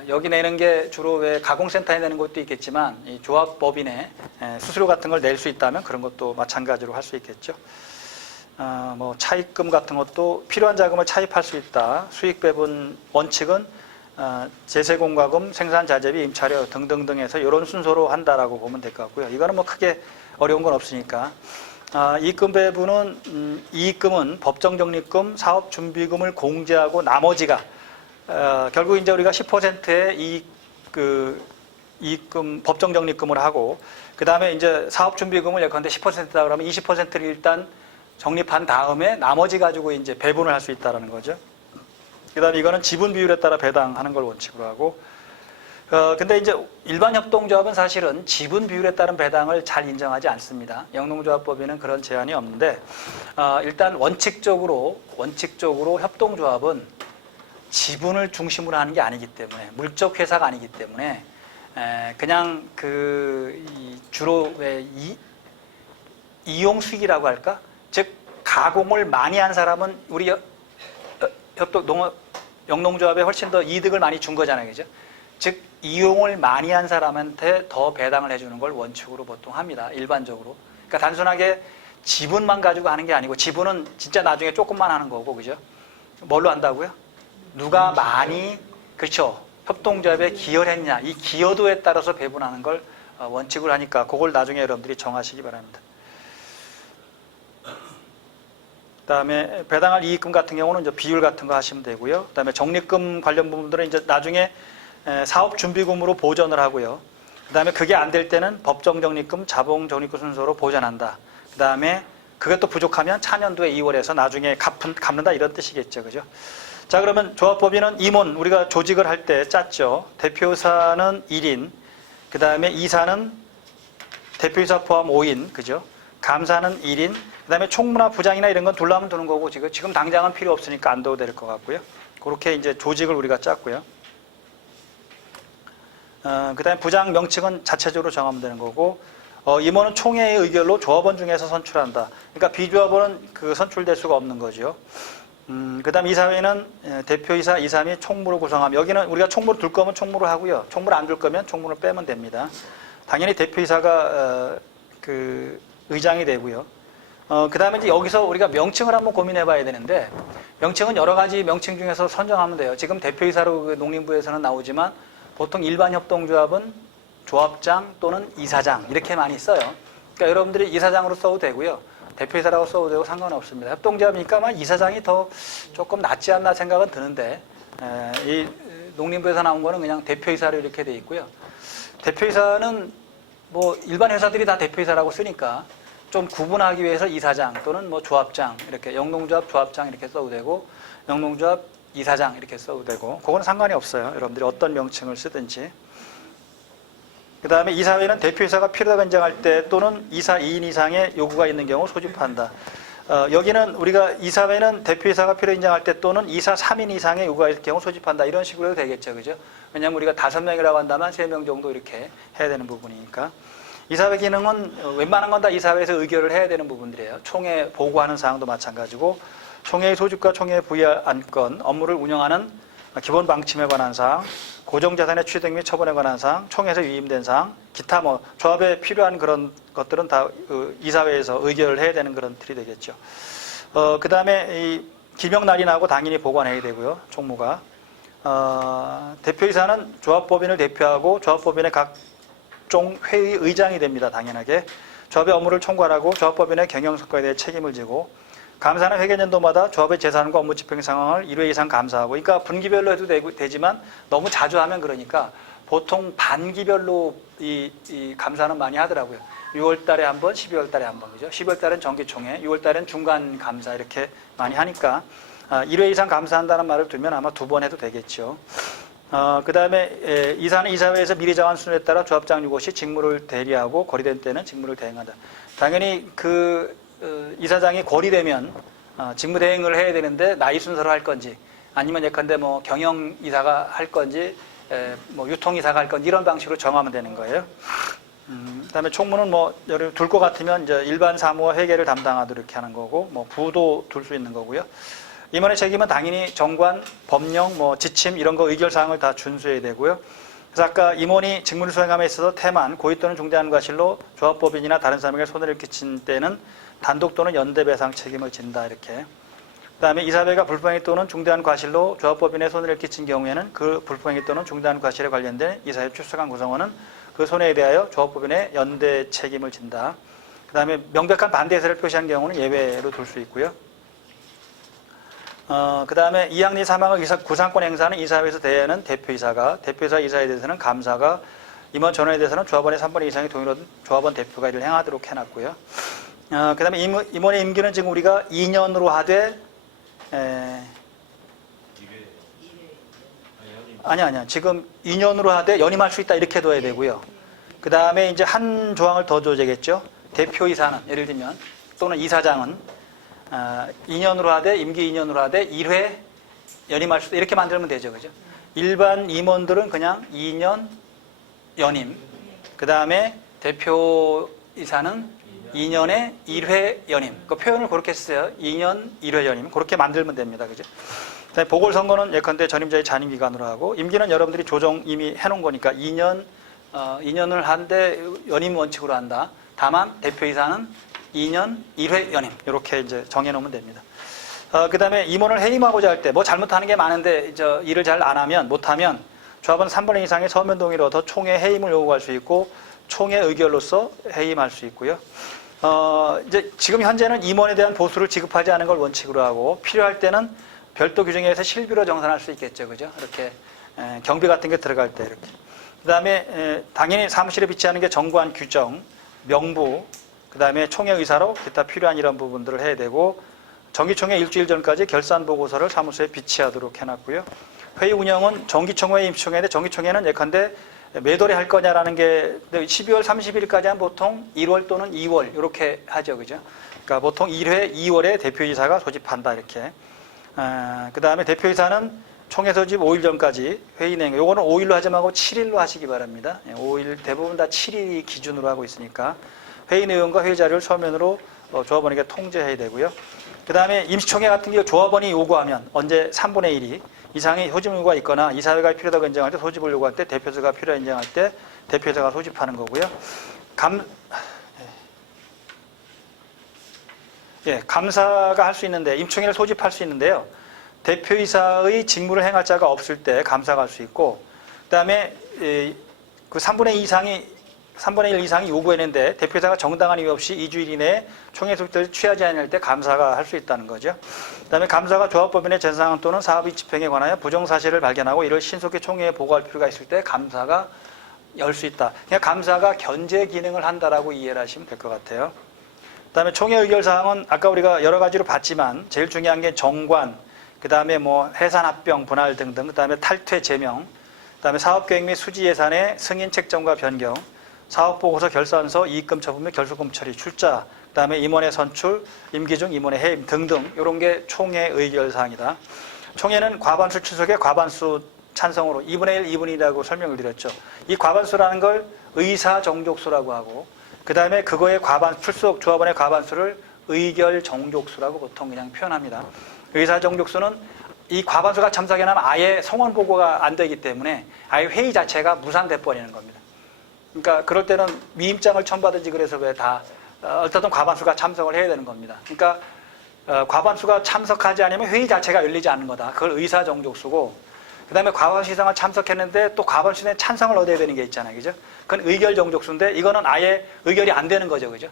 여기 내는 게 주로 왜 가공센터에 내는 것도 있겠지만 이 조합법인에 수수료 같은 걸 낼 수 있다면 그런 것도 마찬가지로 할 수 있겠죠. 뭐 차입금 같은 것도 필요한 자금을 차입할 수 있다. 수익 배분 원칙은 제세공과금, 생산자재비, 임차료 등등등 해서 이런 순서로 한다라고 보면 될 것 같고요. 이거는 뭐 크게 어려운 건 없으니까. 이익금 배분은 이익금은 법정적립금, 사업준비금을 공제하고 나머지가 결국 이제 우리가 10%의 이익금 법정적립금을 하고, 그 다음에 이제 사업준비금을 예컨대 10%다 그러면 20%를 일단 적립한 다음에 나머지 가지고 이제 배분을 할 수 있다는 거죠. 그 다음에 이거는 지분 비율에 따라 배당하는 걸 원칙으로 하고, 근데 이제 일반 협동조합은 사실은 지분 비율에 따른 배당을 잘 인정하지 않습니다. 영농조합법에는 그런 제한이 없는데, 일단 원칙적으로 협동조합은 지분을 중심으로 하는 게 아니기 때문에, 물적 회사가 아니기 때문에, 그냥 주로 왜 이용 수익이라고 할까? 즉, 가공을 많이 한 사람은 우리 영농조합에 훨씬 더 이득을 많이 준 거잖아요. 그죠? 즉, 이용을 많이 한 사람한테 더 배당을 해주는 걸 원칙으로 보통 합니다. 일반적으로. 그러니까 단순하게 지분만 가지고 하는 게 아니고, 지분은 진짜 나중에 조금만 하는 거고, 그죠? 뭘로 한다고요? 누가 많이, 그렇죠. 협동조합에 기여를 했냐. 이 기여도에 따라서 배분하는 걸 원칙으로 하니까 그걸 나중에 여러분들이 정하시기 바랍니다. 그다음에 배당할 이익금 같은 경우는 이제 비율 같은 거 하시면 되고요. 그다음에 적립금 관련 부분들은 이제 나중에 사업 준비금으로 보전을 하고요. 그다음에 그게 안 될 때는 법정 적립금, 자본 적립금 순서로 보전한다. 그다음에 그게 또 부족하면 차년도에 2월에서 나중에 갚는다 이런 뜻이겠죠, 그죠? 자, 그러면 조합법인은 임원 우리가 조직을 할 때 짰죠. 대표이사는 1인, 그다음에 이사는 대표이사 포함 5인, 그죠? 감사는 1인, 그다음에 총무나 부장이나 이런 건 둘러하면 두는 거고, 지금 당장은 필요 없으니까 안 둬도 될 것 같고요. 그렇게 이제 조직을 우리가 짰고요. 그다음에 부장 명칭은 자체적으로 정하면 되는 거고, 임원은 총회의 의결로 조합원 중에서 선출한다. 그러니까 비조합원은 선출될 수가 없는 거죠. 그다음 이사회는 대표이사, 이사 및 총무로 구성함. 여기는 우리가 총무를 둘 거면 총무를 하고요. 총무를 안 둘 거면 총무를 빼면 됩니다. 당연히 대표이사가 의장이 되고요. 그다음에 이제 여기서 우리가 명칭을 한번 고민해 봐야 되는데, 명칭은 여러 가지 명칭 중에서 선정하면 돼요. 지금 대표이사로 농림부에서는 나오지만 보통 일반 협동조합은 조합장 또는 이사장 이렇게 많이 써요. 그러니까 여러분들이 이사장으로 써도 되고요. 대표이사라고 써도 되고 상관없습니다. 협동조합이니까 아마 이사장이 더 조금 낫지 않나 생각은 드는데, 이 농림부에서 나온 거는 그냥 대표이사로 이렇게 돼 있고요. 대표이사는 뭐 일반 회사들이 다 대표이사라고 쓰니까 좀 구분하기 위해서 이사장 또는 뭐 조합장, 이렇게 영농조합 조합장 이렇게 써도 되고, 영농조합 이사장 이렇게 써도 되고, 그건 상관이 없어요. 여러분들이 어떤 명칭을 쓰든지. 그 다음에 이사회는 대표이사가 필요하다고 인정할 때 또는 이사 2인 이상의 요구가 있는 경우 소집한다. 여기는 우리가 이사회는 대표이사가 필요 인정할 때 또는 이사 3인 이상의 요구가 있을 경우 소집한다. 이런 식으로 해도 되겠죠. 그죠? 왜냐하면 우리가 5명이라고 한다면 3명 정도 이렇게 해야 되는 부분이니까. 이사회 기능은 웬만한 건 다 이사회에서 의결을 해야 되는 부분들이에요. 총회 보고하는 사항도 마찬가지고, 총회의 소집과 총회의 부여 안건, 업무를 운영하는 기본 방침에 관한 사항, 고정자산의 취득 및 처분에 관한 사항, 총회에서 위임된 사항, 기타 뭐 조합에 필요한 그런 것들은 다 이사회에서 의결을 해야 되는 그런 틀이 되겠죠. 그 다음에 이 기명 날인하고 당연히 보관해야 되고요. 총무가. 대표이사는 조합법인을 대표하고 조합법인의 각종 회의 의장이 됩니다. 당연하게. 조합의 업무를 총괄하고 조합법인의 경영성과에 대해 책임을 지고, 감사는 회계연도마다 조합의 재산과 업무 집행 상황을 1회 이상 감사하고, 그러니까 분기별로 해도 되지만 너무 자주 하면 그러니까 보통 반기별로 이 감사는 많이 하더라고요. 6월 달에 한 번, 12월 달에 한 번, 그죠? 12월 달엔 정기총회, 6월 달엔 중간 감사 이렇게 많이 하니까 1회 이상 감사한다는 말을 두면 아마 2번 해도 되겠죠. 그 다음에 이사는 이사회에서 미리 정한 순서에 따라 조합장 6곳이 직무를 대리하고 거리된 때는 직무를 대행한다. 당연히 그 이사장이 거리되면 직무 대행을 해야 되는데 나이 순서로 할 건지 아니면 예컨대 뭐 경영 이사가 할 건지 뭐 유통 이사가 할 건지 이런 방식으로 정하면 되는 거예요. 그다음에 총무는 뭐 예를 둘 것 같으면 이제 일반 사무와 회계를 담당하도록 이렇게 하는 거고 뭐 부도 둘 수 있는 거고요. 임원의 책임은 당연히 정관, 법령, 뭐 지침 이런 거 의결 사항을 다 준수해야 되고요. 그래서 아까 임원이 직무를 수행함에 있어서 태만, 고의 또는 중대한 과실로 조합법인이나 다른 사람에게 손해를 끼친 때는 단독 또는 연대 배상 책임을 진다 이렇게. 그다음에 이사회가 불법행위 또는 중대한 과실로 조합법인에 손해를 끼친 경우에는 그 불법행위 또는 중대한 과실에 관련된 이사회 출석한 구성원은 그 손해에 대하여 조합법인의 연대 책임을 진다. 그다음에 명백한 반대 의사를 표시한 경우는 예외로 둘 수 있고요. 그다음에 이학리 사망의 구상권 행사는 이사회에서 대회하는 대표이사가, 대표이사 이사에 대해서는 감사가, 임원 전원에 대해서는 조합원의 3분의 2 이상의 동의로 조합원 대표가 이를 행하도록 해놨고요. 그다음에 임원의 임기는 지금 우리가 2년으로 하되 아니야. 지금 2년으로 하되 연임할 수 있다 이렇게 둬야 되고요. 그 다음에 이제 한 조항을 더 줘야겠죠. 대표이사는 예를 들면 또는 이사장은 2년으로 하되 임기 2년으로 하되 1회 연임할 수 있다 이렇게 만들면 되죠, 그죠? 일반 임원들은 그냥 2년 연임. 그 다음에 대표이사는 2년에 1회 연임. 그 표현을 그렇게 쓰세요. 2년 1회 연임. 그렇게 만들면 됩니다, 그죠? 보궐선거는 예컨대 전임자의 잔임 기간으로 하고 임기는 여러분들이 조정 이미 해놓은 거니까 2년을 한데 연임 원칙으로 한다. 다만 대표이사는 2년 1회 연임 이렇게 이제 정해놓으면 됩니다. 그 다음에 임원을 해임하고자 할 때 뭐 잘못하는 게 많은데 일을 잘 안 하면 못하면 조합원 3분의 2 이상의 서면 동의를 얻어 총회 해임을 요구할 수 있고 총회 의결로서 해임할 수 있고요. 이제 지금 현재는 임원에 대한 보수를 지급하지 않은 걸 원칙으로 하고 필요할 때는 별도 규정에 의해서 실비로 정산할 수 있겠죠, 그죠? 이렇게 경비 같은 게 들어갈 때 이렇게. 그 다음에 당연히 사무실에 비치하는 게 정관 규정, 명부, 그 다음에 총회 의사로 기타 필요한 이런 부분들을 해야 되고 정기총회 일주일 전까지 결산 보고서를 사무소에 비치하도록 해놨고요. 회의 운영은 정기총회, 임시총회인데 정기총회는 예컨대 몇 월에 할 거냐라는 게 12월 30일까지 한 보통 1월 또는 2월 이렇게 하죠, 그죠? 그러니까 보통 1회 2월에 대표이사가 소집한다 이렇게. 그 다음에 대표이사는 총회 소집 5일 전까지 회의 내용, 요거는 5일로 하지 말고 7일로 하시기 바랍니다. 5일 대부분 다 7일이 기준으로 하고 있으니까 회의 내용과 회의 자료를 서면으로 조합원에게 통지해야 되고요. 그 다음에 임시총회 같은 경우 조합원이 요구하면 언제 3분의 1이 이상의 소집 요구가 있거나 이사회가 필요하다고 인정할 때 소집을 요구할 때 대표자가 필요하다 인정할 때 대표자가 소집하는 거고요. 감사가 할 수 있는데 임총회를 소집할 수 있는데요. 대표이사의 직무를 행할 자가 없을 때 감사가 할 수 있고 그다음에 그 3분의 1 이상이 요구했는데 대표이사가 정당한 이유 없이 2주일 이내에 총회 소집을 취하지 않을 때 감사가 할 수 있다는 거죠. 그다음에 감사가 조합법인의 전상황 또는 사업의 집행에 관하여 부정사실을 발견하고 이를 신속히 총회에 보고할 필요가 있을 때 감사가 열 수 있다. 그냥 감사가 견제 기능을 한다라고 이해를 하시면 될 것 같아요. 그다음에 총회 의결 사항은 아까 우리가 여러 가지로 봤지만 제일 중요한 게 정관, 그다음에 뭐 해산 합병, 분할 등등, 그다음에 탈퇴 제명, 그다음에 사업계획 및 수지 예산의 승인 책정과 변경, 사업보고서 결산서 이익금 처분 및 결수금 처리 출자, 그다음에 임원의 선출, 임기 중 임원의 해임 등등 이런 게 총회 의결 사항이다. 총회는 과반수 출석에 과반수 찬성으로 2분의 1, 2분의 1이라고 설명을 드렸죠. 이 과반수라는 걸 의사 정족수라고 하고 그 다음에 그거의 출석 조합원의 과반수를 의결 정족수라고 보통 그냥 표현합니다. 의사 정족수는 이 과반수가 참석해 나면 아예 성원 보고가 안 되기 때문에 아예 회의 자체가 무산돼 버리는 겁니다. 그러니까 그럴 때는 위임장을 첨부하든지 그래서 왜 다 어쨌든 과반수가 참석을 해야 되는 겁니다. 그러니까 과반수가 참석하지 않으면 회의 자체가 열리지 않는 거다. 그걸 의사 정족수고 그 다음에 과반수 이상을 참석했는데 또 과반수 내 찬성을 얻어야 되는 게 있잖아요. 그죠? 그건 의결 정족수인데 이거는 아예 의결이 안 되는 거죠. 그죠?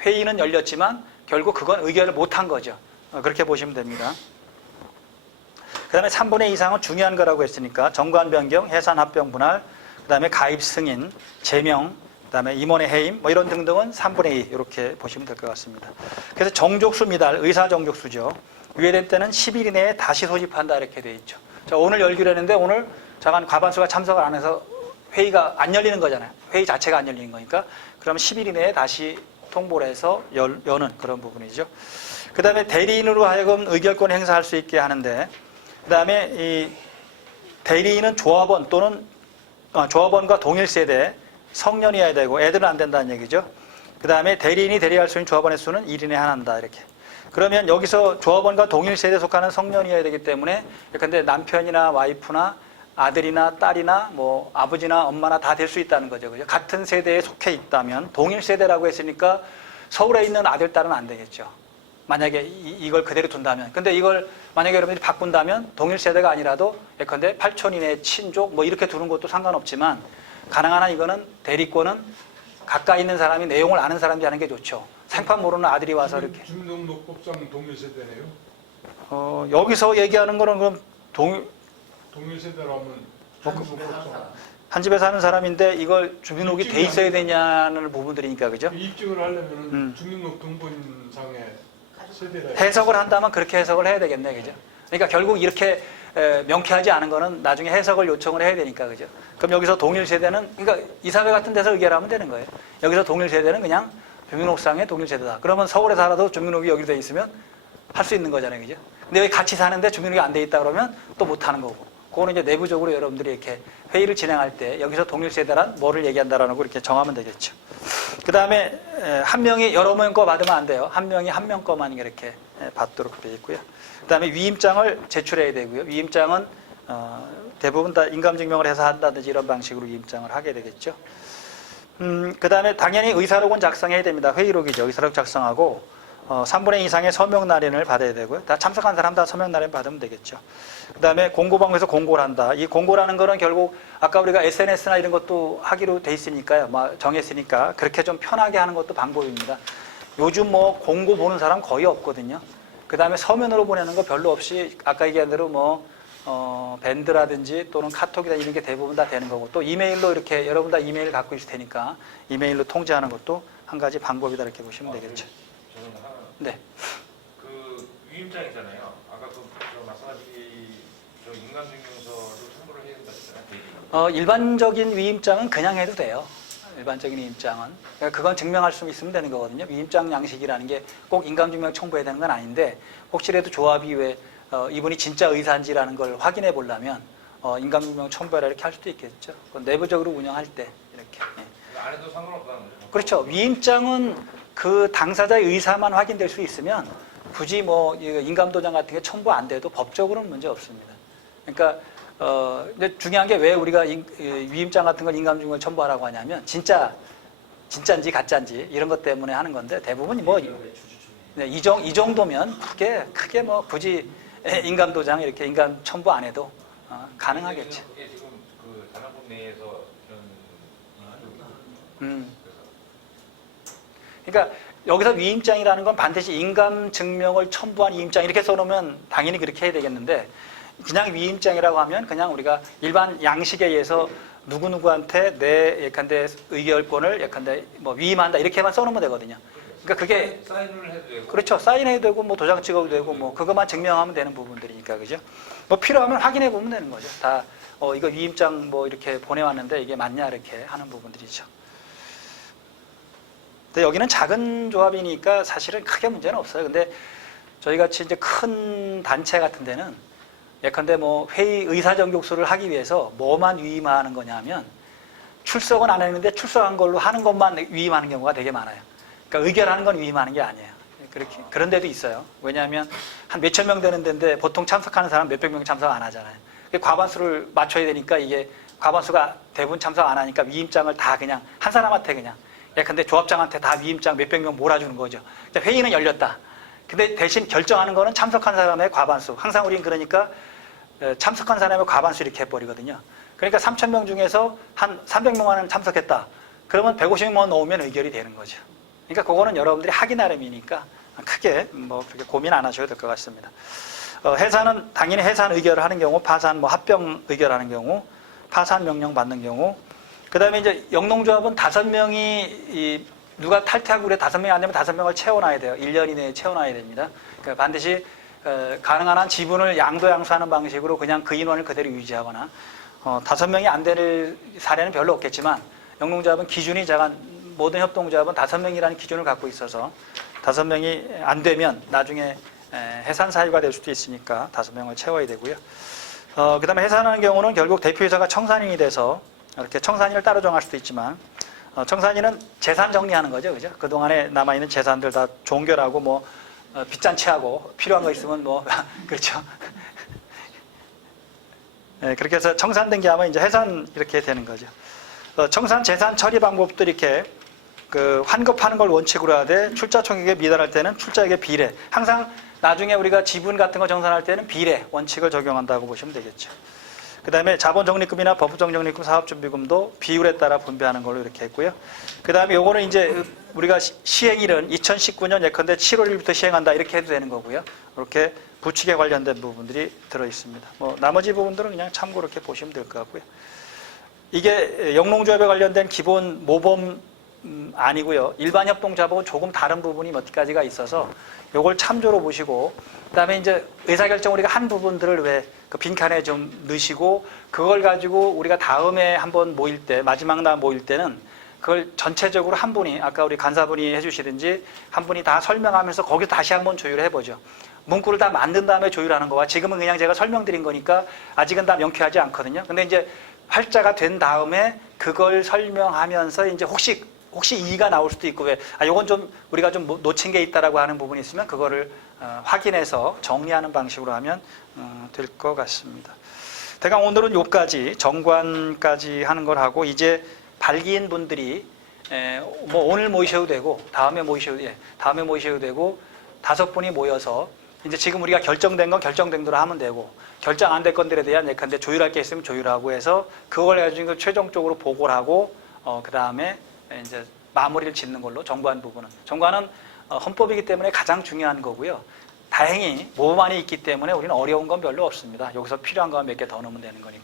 회의는 열렸지만 결국 그건 의결을 못한 거죠. 그렇게 보시면 됩니다. 그 다음에 3분의 2 이상은 중요한 거라고 했으니까 정관 변경, 해산 합병 분할, 그 다음에 가입 승인, 제명, 그 다음에 임원의 해임 뭐 이런 등등은 3분의 2 이렇게 보시면 될 것 같습니다. 그래서 정족수 미달, 의사 정족수죠. 유예된 때는 10일 이내에 다시 소집한다 이렇게 돼 있죠. 자, 오늘 열기로 했는데 오늘 자간 과반수가 참석을 안 해서 회의가 안 열리는 거잖아요. 회의 자체가 안 열리는 거니까. 그러면 10일 이내에 다시 통보를 해서 여는 그런 부분이죠. 그 다음에 대리인으로 하여금 의결권을 행사할 수 있게 하는데, 그 다음에 이 대리인은 조합원 또는 조합원과 동일 세대 성년이어야 되고 애들은 안 된다는 얘기죠. 그 다음에 대리인이 대리할 수 있는 조합원의 수는 1인에 한한다 이렇게. 그러면 여기서 조합원과 동일 세대에 속하는 성년이어야 되기 때문에 근데 남편이나 와이프나 아들이나 딸이나 뭐 아버지나 엄마나 다 될 수 있다는 거죠. 그죠? 같은 세대에 속해 있다면 동일 세대라고 했으니까 서울에 있는 아들, 딸은 안 되겠죠. 만약에 이걸 그대로 둔다면. 근데 이걸 만약에 여러분들이 바꾼다면 동일 세대가 아니라도 예컨대 8촌 이내 친족 뭐 이렇게 두는 것도 상관없지만 가능한 한 이거는 대리권은 가까이 있는 사람이 내용을 아는 사람이 하는 게 좋죠. 생판 모르는 아들이 와서 이렇게. 주민등록법상 동일세대네요. 여기서 얘기하는 거는 그럼 동일세대라면 뭐 주민등록법상 한 집에 사는 사람인데 이걸 주민등록이 돼 있어야 되냐는 부분들이니까 그죠? 입증을 하려면 주민등록 등본상에 세대를 해석을 한다면 그렇게 해석을 해야 되겠네, 그죠? 그러니까 결국 이렇게 명쾌하지 않은 거는 나중에 해석을 요청을 해야 되니까, 그죠? 그럼 여기서 동일 세대는, 그러니까 이사회 같은 데서 의결하면 되는 거예요. 여기서 동일 세대는 그냥 주민등록상의 동일 세대다. 그러면 서울에 살아도 주민등록이 여기 돼 있으면 할 수 있는 거잖아요, 그죠? 근데 여기 같이 사는데 주민등록이 안 돼 있다 그러면 또 못 하는 거고. 그거는 이제 내부적으로 여러분들이 이렇게 회의를 진행할 때 여기서 동일 세대란 뭐를 얘기한다라는 거 이렇게 정하면 되겠죠. 그 다음에 한 명이 여러 명 거 받으면 안 돼요. 한 명이 한 명 거만 이렇게 받도록 되어 있고요. 그 다음에 위임장을 제출해야 되고요. 위임장은 대부분 다 인감증명을 해서 한다든지 이런 방식으로 위임장을 하게 되겠죠. 그 다음에 당연히 의사록은 작성해야 됩니다. 회의록이죠. 의사록 작성하고 3분의 2 이상의 서명 날인을 받아야 되고요. 다 참석한 사람 다 서명 날인 받으면 되겠죠. 그 다음에 공고방에서 공고를 한다. 이 공고라는 거는 결국 아까 우리가 SNS나 이런 것도 하기로 돼 있으니까요. 정했으니까 그렇게 좀 편하게 하는 것도 방법입니다. 요즘 뭐 공고 보는 사람 거의 없거든요. 그 다음에 서면으로 보내는 거 별로 없이 아까 얘기한 대로 뭐 밴드라든지 또는 카톡이나 이런 게 대부분 다 되는 거고 또 이메일로 이렇게 여러분 다 이메일 갖고 있을 테니까 이메일로 통지하는 것도 한 가지 방법이다 이렇게 보시면 되겠죠. 저는 하나 네. 그 위임장이잖아요. 아까 저 말씀하시기 저 인감증명서를 첨부를 해야 된다 했잖아요. 일반적인 위임장은 그냥 해도 돼요. 일반적인 위임장은. 그러니까 그건 증명할 수 있으면 되는 거거든요. 위임장 양식이라는 게 꼭 인감증명 첨부해야 되는 건 아닌데 혹시라도 조합이 왜 이분이 진짜 의사인지라는 걸 확인해 보려면 인감증명 첨부해라 이렇게 할 수도 있겠죠. 그건 내부적으로 운영할 때 이렇게. 예. 안 해도 상관없다는 거죠. 그렇죠. 위임장은 그 당사자의 의사만 확인될 수 있으면 굳이 뭐 인감도장 같은 게 첨부 안 돼도 법적으로는 문제 없습니다. 그러니까 근데 중요한 게 왜 우리가 위임장 같은 걸 인감증명을 첨부하라고 하냐면 진짜인지 가짜인지 이런 것 때문에 하는 건데 대부분 뭐 이 정도면 크게 뭐 굳이 인감도장 이렇게 인감 첨부 안 해도 가능하겠죠. 이게 지금 그 단합법 내에서 이런 그러니까 여기서 위임장이라는 건 반드시 인감증명을 첨부한 위임장 이렇게 써놓으면 당연히 그렇게 해야 되겠는데 그냥 위임장이라고 하면 그냥 우리가 일반 양식에 의해서 누구누구한테 내 예컨대 의결권을 예컨대 뭐 위임한다 이렇게만 써놓으면 되거든요. 그러니까 그게 사인을 해도 되고 그렇죠. 사인해도 되고 뭐 도장 찍어도 되고 뭐 그것만 증명하면 되는 부분들이니까 그죠. 뭐 필요하면 확인해 보면 되는 거죠. 다 이거 위임장 뭐 이렇게 보내왔는데 이게 맞냐 이렇게 하는 부분들이죠. 근데 여기는 작은 조합이니까 사실은 크게 문제는 없어요. 근데 저희 같이 이제 큰 단체 같은 데는 예컨대 뭐 회의 의사정족수를 하기 위해서 뭐만 위임하는 거냐면 출석은 안 했는데 출석한 걸로 하는 것만 위임하는 경우가 되게 많아요. 그러니까 의결하는 건 위임하는 게 아니에요. 그렇게 그런 데도 있어요. 왜냐하면 한 몇천 명 되는 데인데 보통 참석하는 사람 몇백 명 참석 안 하잖아요. 과반수를 맞춰야 되니까 이게 과반수가 대부분 참석 안 하니까 위임장을 다 그냥 한 사람한테 그냥 예컨대 조합장한테 다 위임장 몇백 명 몰아주는 거죠. 회의는 열렸다. 근데 대신 결정하는 거는 참석한 사람의 과반수. 항상 우리는 그러니까 참석한 사람의 과반수 이렇게 해버리거든요. 그러니까 3,000명 중에서 한 300명만은 참석했다. 그러면 150명만 넣으면 의결이 되는 거죠. 그러니까 그거는 여러분들이 하기 나름이니까 크게 뭐 그렇게 고민 안 하셔도 될 것 같습니다. 해산은 당연히 해산 의결을 하는 경우, 파산 뭐 합병 의결하는 경우, 파산 명령 받는 경우, 그 다음에 이제 영농조합은 5명이 누가 탈퇴하고 그래 5명이 안 되면 5명을 채워놔야 돼요. 1년 이내에 채워놔야 됩니다. 그러니까 반드시 가능한 한 지분을 양도양수하는 방식으로 그냥 그 인원을 그대로 유지하거나 5명이 안 될 사례는 별로 없겠지만 영농조합은 기준이 모든 협동조합은 5명이라는 기준을 갖고 있어서 5명이 안 되면 나중에 해산 사유가 될 수도 있으니까 5명을 채워야 되고요. 그 다음에 해산하는 경우는 결국 대표이사가 청산인이 돼서 이렇게 청산인을 따로 정할 수도 있지만 청산인은 재산 정리하는 거죠. 그죠? 그동안에 남아있는 재산들 다 종결하고 뭐 빚잔치하고 필요한 거 있으면 뭐 그렇죠. 네, 그렇게 해서 청산된 게 하면 이제 해산 이렇게 되는 거죠. 청산 재산 처리 방법도 이렇게 환급하는 걸 원칙으로 하되 출자 총액에 미달할 때는 출자액의 비례. 항상 나중에 우리가 지분 같은 거 정산할 때는 비례 원칙을 적용한다고 보시면 되겠죠. 그 다음에 자본적립금이나 법부정적립금, 사업준비금도 비율에 따라 분배하는 걸로 이렇게 했고요. 그 다음에 요거는 이제 우리가 시행일은 2019년 예컨대 7월 1일부터 시행한다 이렇게 해도 되는 거고요. 이렇게 부칙에 관련된 부분들이 들어 있습니다. 뭐 나머지 부분들은 그냥 참고로 이렇게 보시면 될 것 같고요. 이게 영농조합에 관련된 기본 모범 아니고요. 일반 협동조합하고 조금 다른 부분이 몇 가지가 있어서 요걸 참조로 보시고 그다음에 이제 의사결정 우리가 한 부분들을 왜 그 빈칸에 좀 넣으시고 그걸 가지고 우리가 다음에 한번 모일 때 마지막 날 모일 때는 그걸 전체적으로 한 분이 아까 우리 간사분이 해주시든지 한 분이 다 설명하면서 거기서 다시 한번 조율을 해보죠. 문구를 다 만든 다음에 조율하는 거와 지금은 그냥 제가 설명드린 거니까 아직은 다 명쾌하지 않거든요. 근데 이제 활자가 된 다음에 그걸 설명하면서 이제 혹시 이의가 나올 수도 있고 요건 좀 우리가 좀 놓친 게 있다라고 하는 부분이 있으면 그거를 확인해서 정리하는 방식으로 하면 될 것 같습니다. 대강 오늘은 요까지 정관까지 하는 걸 하고 이제 발기인 분들이 뭐 오늘 모이셔도 되고 다음에 모이셔도 되고 5분이 모여서 이제 지금 우리가 결정된 건 결정된 대로 하면 되고 결정 안 될 건들에 대한 예컨대 조율할 게 있으면 조율하고 해서 그걸 가지고 최종적으로 보고를 하고 그 다음에 이제 마무리를 짓는 걸로 정관 부분은 헌법이기 때문에 가장 중요한 거고요. 다행히 모범안이 있기 때문에 우리는 어려운 건 별로 없습니다. 여기서 필요한 거 몇 개 더 넣으면 되는 거니까.